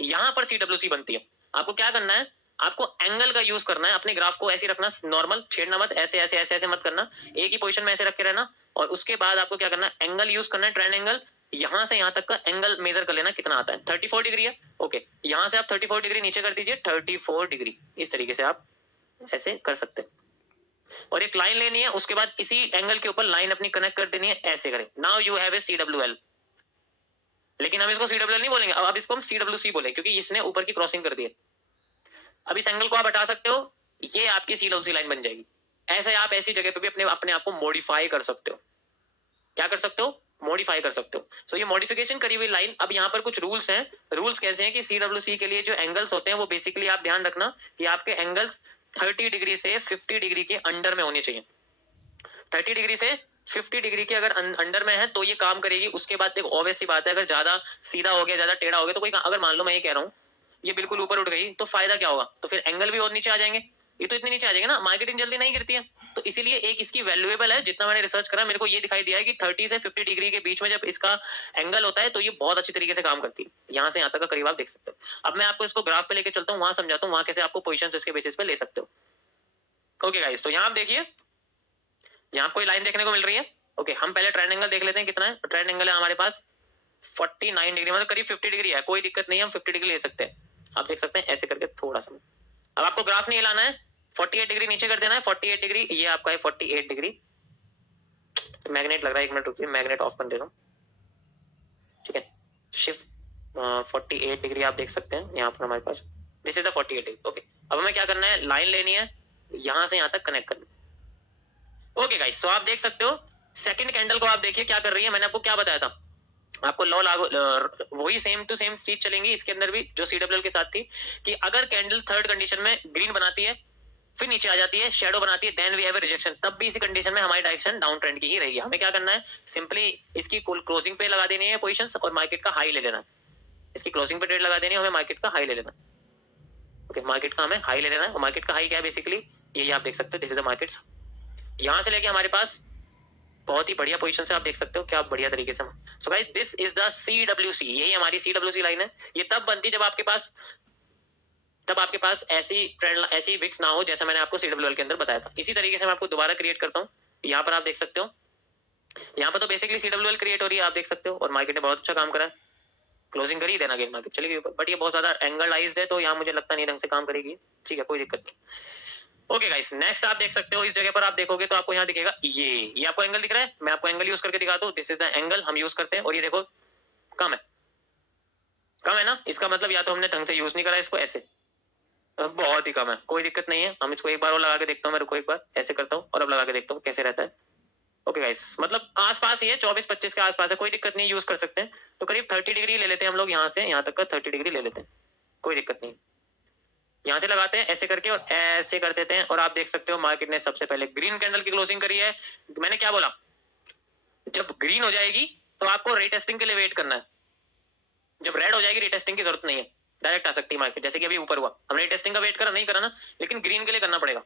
यहां पर CWC बनती है। आपको क्या करना है, आपको एंगल का यूज करना है। अपने ग्राफ को ऐसे रखना, नॉर्मल छेड़ना मत, ऐसे ऐसे ऐसे ऐसे मत करना, एक ही पोजीशन में ऐसे रख के रहना। और उसके बाद आपको क्या करना है, एंगल यूज करना है, ट्रेंड एंगल। यहां से यहां तक का एंगल मेजर कर लेना कितना आता है। 34 डिग्री है, ओके। यहां से आप 34 डिग्री नीचे कर दीजिए, 34 डिग्री। इस तरीके से आप ऐसे कर सकते हैं। और एक लाइन लेनी है, उसके बाद इसी एंगल के ऊपर लाइन अपनी कनेक्ट कर देनी है, ऐसे करें। Now you have a CWL। लेकिन हम इसको CWL नहीं बोलेंगे, अब इसको हम CWC बोले, क्योंकि इसने ऊपर की क्रॉसिंग कर दी है। अब इस एंगल को आप हटा सकते हो, ये आपकी CWC लाइन बन जाएगी। ऐसे आप ऐसी जगह पे भी अपने अपने आप को मॉडिफाई कर सकते हो। क्या कर सकते हो, मॉडिफाई कर सकते हो। सो ये मॉडिफिकेशन करी हुई लाइन। अब यहाँ पर कुछ रूल्स हैं। रूल्स कैसे हैं कि CWC के लिए जो एंगल्स होते हैं वो बेसिकली आप ध्यान रखना कि आपके एंगल्स 30 डिग्री से 50 डिग्री के अंडर में होने चाहिए। 30 डिग्री से 50 डिग्री के अगर अंडर में है तो ये काम करेगी। उसके बाद देखो, ऑब्वियस सी बात है, अगर ज्यादा सीधा हो गया, ज्यादा टेढ़ा हो गया तो कोई, अगर मान लो मैं ये कह रहा हूँ ये बिल्कुल ऊपर उठ गई तो फायदा क्या होगा, तो फिर एंगल भी और नीचे आ जाएंगे। ये तो इतने नीचे आ जाएंगे ना, मार्केटिंग जल्दी नहीं गिरती है। तो इसीलिए एक इसकी वैल्यूएबल है। जितना मैंने रिसर्च करा, मेरे को ये दिखाई दिया है कि 30 से 50 डिग्री के बीच में जब इसका एंगल होता है तो ये बहुत अच्छी तरीके से काम करती है। यहाँ से यहाँ तक का करीब आप देख सकते हो। अब मैं आपको इसको ग्राफ पे लेके चलता हूँ, वहां समझाता हूँ वहां कैसे आपको पोजिशन इसके बेसिस पे ले सकते हो। ओके गाइस, तो यहाँ आप देखिए, यहाँ आपको लाइन देखने को मिल रही है। ओके, हम पहले ट्रेंड एंगल देख लेते हैं कितना है। ट्रेंड एंगल है हमारे पास 49 डिग्री, मतलब करीब 50 डिग्री है। कोई दिक्कत नहीं है, हम 50 डिग्री ले सकते हैं। आप देख सकते हैं ऐसे करके थोड़ा सा। अब आपको ग्राफ नहीं हिलाना है, 48 डिग्री नीचे कर देना है। 48 डिग्री ये आपका है, 48 डिग्री। मैग्नेट लग रहा है, एक मिनट रुकिए, मैग्नेट ऑफ कर दे रहा हूँ, ठीक है। शिफ्ट 48 डिग्री आप देख सकते हैं यहाँ पर हमारे पास। This is the 48 degree, okay. अब हमें क्या करना है, लाइन लेनी है, यहाँ से यहाँ तक कनेक्ट करना है। ओके गाइस, सो आप देख सकते हो सेकंड कैंडल को। आप देखिए क्या कर रही है, मैंने आपको क्या बताया था, आपको लॉ लागू, वही सेम टू सेम चीज चलेंगी इसके अंदर भी जो CWL के साथ थी, कि अगर कैंडल थर्ड कंडीशन में ग्रीन बनाती है, फिर नीचे आ जाती है, शेडो बनाती है, then we have a rejection, तब भी इसी कंडीशन में हमारी डायरेक्शन डाउन ट्रेंड की ही रहेगी। हमें क्या करना है, सिंपली इसकी क्लोजिंग पे लगा देनी है पोजीशंस और मार्केट का हाई ले लेना। इसकी क्लोजिंग पे ट्रेड लगा देनी है, हमें मार्केट का हाई ले लेना। ओके, मार्केट का हमें हाई ले लेना है। और मार्केट का हाई क्या है बेसिकली, ये आप देख सकते हो, दिस इज द मार्केट्स। यहाँ से लेके हमारे पास बहुत ही बढ़िया पोजीशन से आप देख सकते हो क्या बढ़िया तरीके से। So guys this is the CWC, यही हमारी CWC लाइन है। ये तब बनती जब आपके पास ऐसी ट्रेंड, ऐसी विक्स ना हो जैसा मैंने आपको CWL के अंदर बताया था। इसी तरीके से मैं आपको दोबारा क्रिएट करता हूँ। यहाँ पर आप देख सकते हो, यहाँ पर तो बेसिकली CWL क्रिएट हो रही है, आप देख सकते हो। और मार्केट ने बहुत अच्छा काम करा है, क्लोजिंग करी, देना गेन मार्केट चली गई ऊपर। बट ये बहुत ज्यादा एंगलाइज्ड है तो यहाँ मुझे लगता नहीं ढंग से काम करेगी, ठीक है, कोई दिक्कत नहीं। ओके गाइस, नेक्स्ट आप देख सकते हो, इस जगह पर आप देखोगे तो आपको यहाँ दिखेगा ये आपको एंगल दिख रहा है। मैं आपको एंगल यूज करके दिखाता हूँ। दिस इज द एंगल हम यूज करते हैं, और ये देखो कम है, कम है ना। इसका मतलब या तो हमने ढंग से यूज नहीं करा इसको, ऐसे बहुत ही कम है, कोई दिक्कत नहीं है। हम इसको एक बार और लगा के देखता हूँ, मैं रुको एक बार ऐसे करता हूँ और अब लगा के देखता हूँ कैसे रहता है। ओके गाइस, मतलब आसपास ही है, 24-25 के आसपास है, कोई दिक्कत नहीं, यूज कर सकते हैं। तो करीब 30 डिग्री ले लेते हैं हम लोग, यहाँ से यहाँ तक का 30 डिग्री ले लेते हैं, कोई दिक्कत नहीं। यहाँ से लगाते हैं ऐसे करके और ऐसे कर देते हैं। और आप देख सकते हो मार्केट ने सबसे पहले ग्रीन कैंडल की क्लोजिंग करी है। मैंने क्या बोला, जब ग्रीन हो जाएगी तो आपको रीटेस्टिंग के लिए वेट करना है, जब रेड हो जाएगी रीटेस्टिंग की जरूरत नहीं है, डायरेक्ट आ सकती है मार्केट, जैसे कि अभी ऊपर हुआ, हमने रीटेस्टिंग का वेट करा नहीं करा ना, लेकिन ग्रीन के लिए करना पड़ेगा।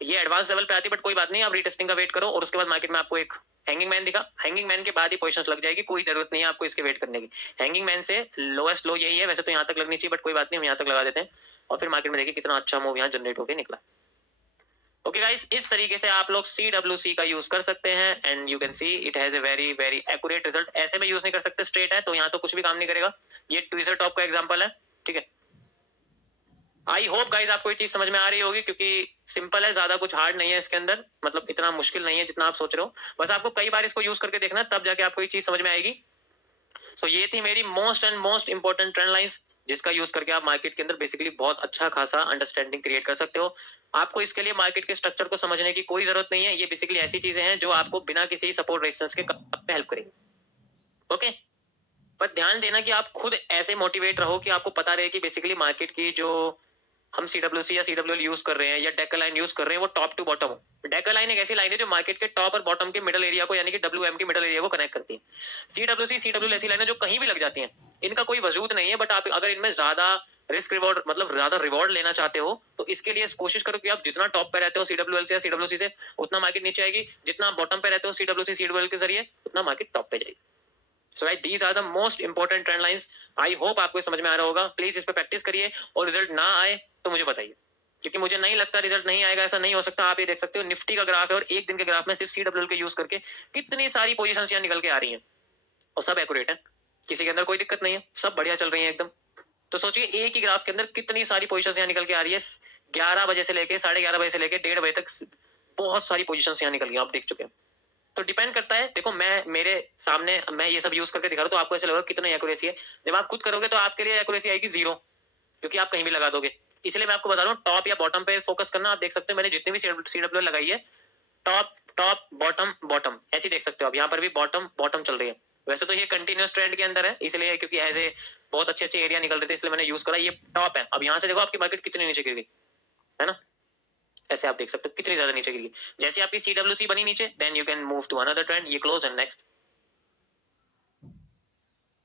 ये एडवांस लेवल पे आती है, बट कोई बात नहीं, आप रीटेस्टिंग का वेट करो और उसके बाद मार्केट में आपको एक हैंगिंग मैन दिखा, हैंगिंग मैन के बाद ही पोजीशंस लग जाएगी, कोई जरूरत नहीं है आपको इसके वेट करने की। हैंगिंग मैन से लोएस्ट लो यही है, वैसे तो यहाँ तक लगनी चाहिए, बट कोई बात नहीं, हम यहाँ तक लगा देते हैं और फिर मार्केट में देखिए कितना अच्छा मूव यहाँ जनरेट होकर निकला। ओके गाइस, इस तरीके से आप लोग CWC का यूज कर सकते हैं and you can see it has a very very accurate result. ऐसे में यूज नहीं कर सकते, स्ट्रेट है तो यहाँ तो कुछ भी काम नहीं करेगा। ये ट्विजर टॉप का एग्जांपल है, ठीक है। आई होप गाइज आपको ये चीज समझ में आ रही होगी, क्योंकि सिंपल है, ज्यादा कुछ हार्ड नहीं है इसके अंदर, मतलब इतना मुश्किल नहीं है जितना आप सोच रहे हो। बस आपको कई बार इसको यूज करके देखना, तब जाके आपको ये चीज समझ में आएगी। सो ये थी मेरी most and most important trend lines, जिसका यूज करके आप मार्केट के अंदर बेसिकली बहुत अच्छा खासा अंडरस्टैंडिंग क्रिएट कर सकते हो। आपको इसके लिए मार्केट के स्ट्रक्चर को समझने की कोई जरूरत नहीं है, ये बेसिकली ऐसी चीजें हैं जो आपको बिना किसी सपोर्ट रेजिस्टेंस के हेल्प करेंगे। ओके, पर ध्यान देना कि आप खुद ऐसे मोटिवेट रहो कि आपको पता रहे कि बेसिकली मार्केट की जो हम CWC या CWL यूज कर रहे हैं या डेकर लाइन यूज कर रहे हैं वो टॉप टू बॉटम हो। डेकर लाइन एक ऐसी लाइन है जो मार्केट के टॉप और बॉटम के मिडल एरिया को, यानी कि WM के मिडल एरिया को कनेक्ट करती है। CWC CWL ऐसी लाइन है जो कहीं भी लग जाती हैं, इनका कोई वजूद नहीं है, बट आप अगर इनमें ज्यादा रिस्क रिवॉर्ड, मतलब ज्यादा रिवॉर्ड लेना चाहते हो, तो इसके लिए कोशिश करो कि आप जितना टॉप पे रहते हो CWL से या CWC से, उतना मार्केट नीचे आएगी, जितना बॉटम पे रहते हो CWC CWL के जरिए, उतना मार्केट टॉप पे जाएगी। So right, these are the most important trend lines. I hope आपको समझ में आ रहा होगा। प्लीज इस पे प्रैक्टिस करिए और रिजल्ट ना आए तो मुझे बताइए, क्योंकि मुझे नहीं लगता रिजल्ट नहीं आएगा, ऐसा नहीं हो सकता। आप ये देख सकते हो निफ्टी का ग्राफ है और एक दिन के ग्राफ में सिर्फ CWL के यूज करके कितनी सारी पोजीशंस यहाँ निकल के आ रही हैं और सब एक्यूरेट है, किसी के अंदर कोई दिक्कत नहीं है, सब बढ़िया चल रही है एकदम। तो सोचिए एक ही ग्राफ के अंदर कितनी सारी पोजीशंस यहाँ निकल के आ रही है, 11 बजे से लेके 11:30 बजे से लेके 1:30 बजे तक बहुत सारी पोजीशंस यहाँ निकल गई, आप देख चुके हैं। तो डिपेंड करता है, देखो मैं मेरे सामने मैं ये सब यूज करके दिखा रहा हूँ तो आपको ऐसे लगेगा कितना एक्यूरेसी है, जब आप खुद करोगे तो आपके लिए एक्यूरेसी आएगी 0, क्योंकि आप कहीं भी लगा दोगे। इसलिए मैं आपको बता रहा हूँ टॉप या बॉटम पे फोकस करना। आप देख सकते हो मैंने जितनी भी CWL लगाई है, टॉप टॉप बॉटम बॉटम ऐसी देख सकते हो। अब यहाँ पर भी बॉटम बॉटम चल रही है। वैसे तो ये कंटिन्यूस ट्रेंड के अंदर है, इसलिए क्योंकि ऐसे बहुत अच्छे अच्छे एरिया निकल रहे थे, इसलिए मैंने यूज करा। ये टॉप है, अब यहाँ से देखो आपकी मार्केट कितनी नीचे गिर गई है ना, ऐसे आप देख सकते हो कितनी ज्यादा नीचे गिर गई। जैसे आपकी CWC बनी नीचे, then you can move to another trend, ये close and next.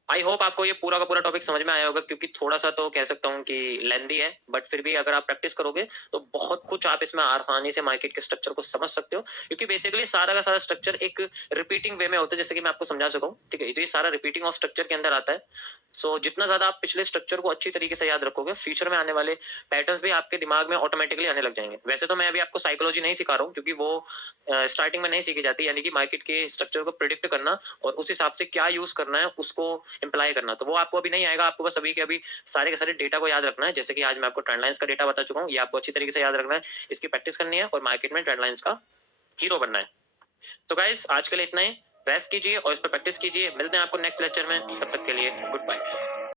I hope आपको ये पूरा का पूरा टॉपिक समझ में आया होगा, क्योंकि थोड़ा सा तो कह सकता हूँ कि लेंदी है, बट फिर भी अगर आप प्रैक्टिस करोगे तो बहुत कुछ आप इसमें आसानी से मार्केट के स्ट्रक्चर को समझ सकते हो, क्योंकि बेसिकली सारा का सारा स्ट्रक्चर एक रिपीटिंग वे में होता है, जैसे कि मैं आपको समझा सकूँ, ठीक है। तो ये सारा रिपीटिंग ऑफ स्ट्रक्चर के अंदर आता है। सो जितना ज्यादा आप पिछले स्ट्रक्चर को अच्छी तरीके से याद रखोगे, फ्यूचर में आने वाले पैटर्न्स भी आपके दिमाग में ऑटोमेटिकली आने लग जाएंगे। वैसे तो मैं अभी आपको साइकोलॉजी नहीं सिखा रहा हूँ, क्योंकि वो स्टार्टिंग में नहीं सीखी जाती, यानी कि मार्केट के स्ट्रक्चर को प्रिडिक्ट करना और उस हिसाब से क्या यूज करना है उसको इम्प्लाई करना, तो वो आपको अभी नहीं आएगा। आपको बस अभी के अभी सारे के सारे डेटा को याद रखना है, जैसे कि आज मैं आपको ट्रेंड लाइंस का डेटा बता चुका हूँ, ये आपको अच्छी तरीके से याद रखना है, इसकी प्रैक्टिस करनी है और मार्केट में ट्रेंड लाइंस का हीरो बनना है। तो गाइस आज के लिए इतना ही, रेस्ट कीजिए और इस पर प्रैक्टिस कीजिए। मिलते हैं आपको नेक्स्ट लेक्चर में, तब तक के लिए गुड बाय।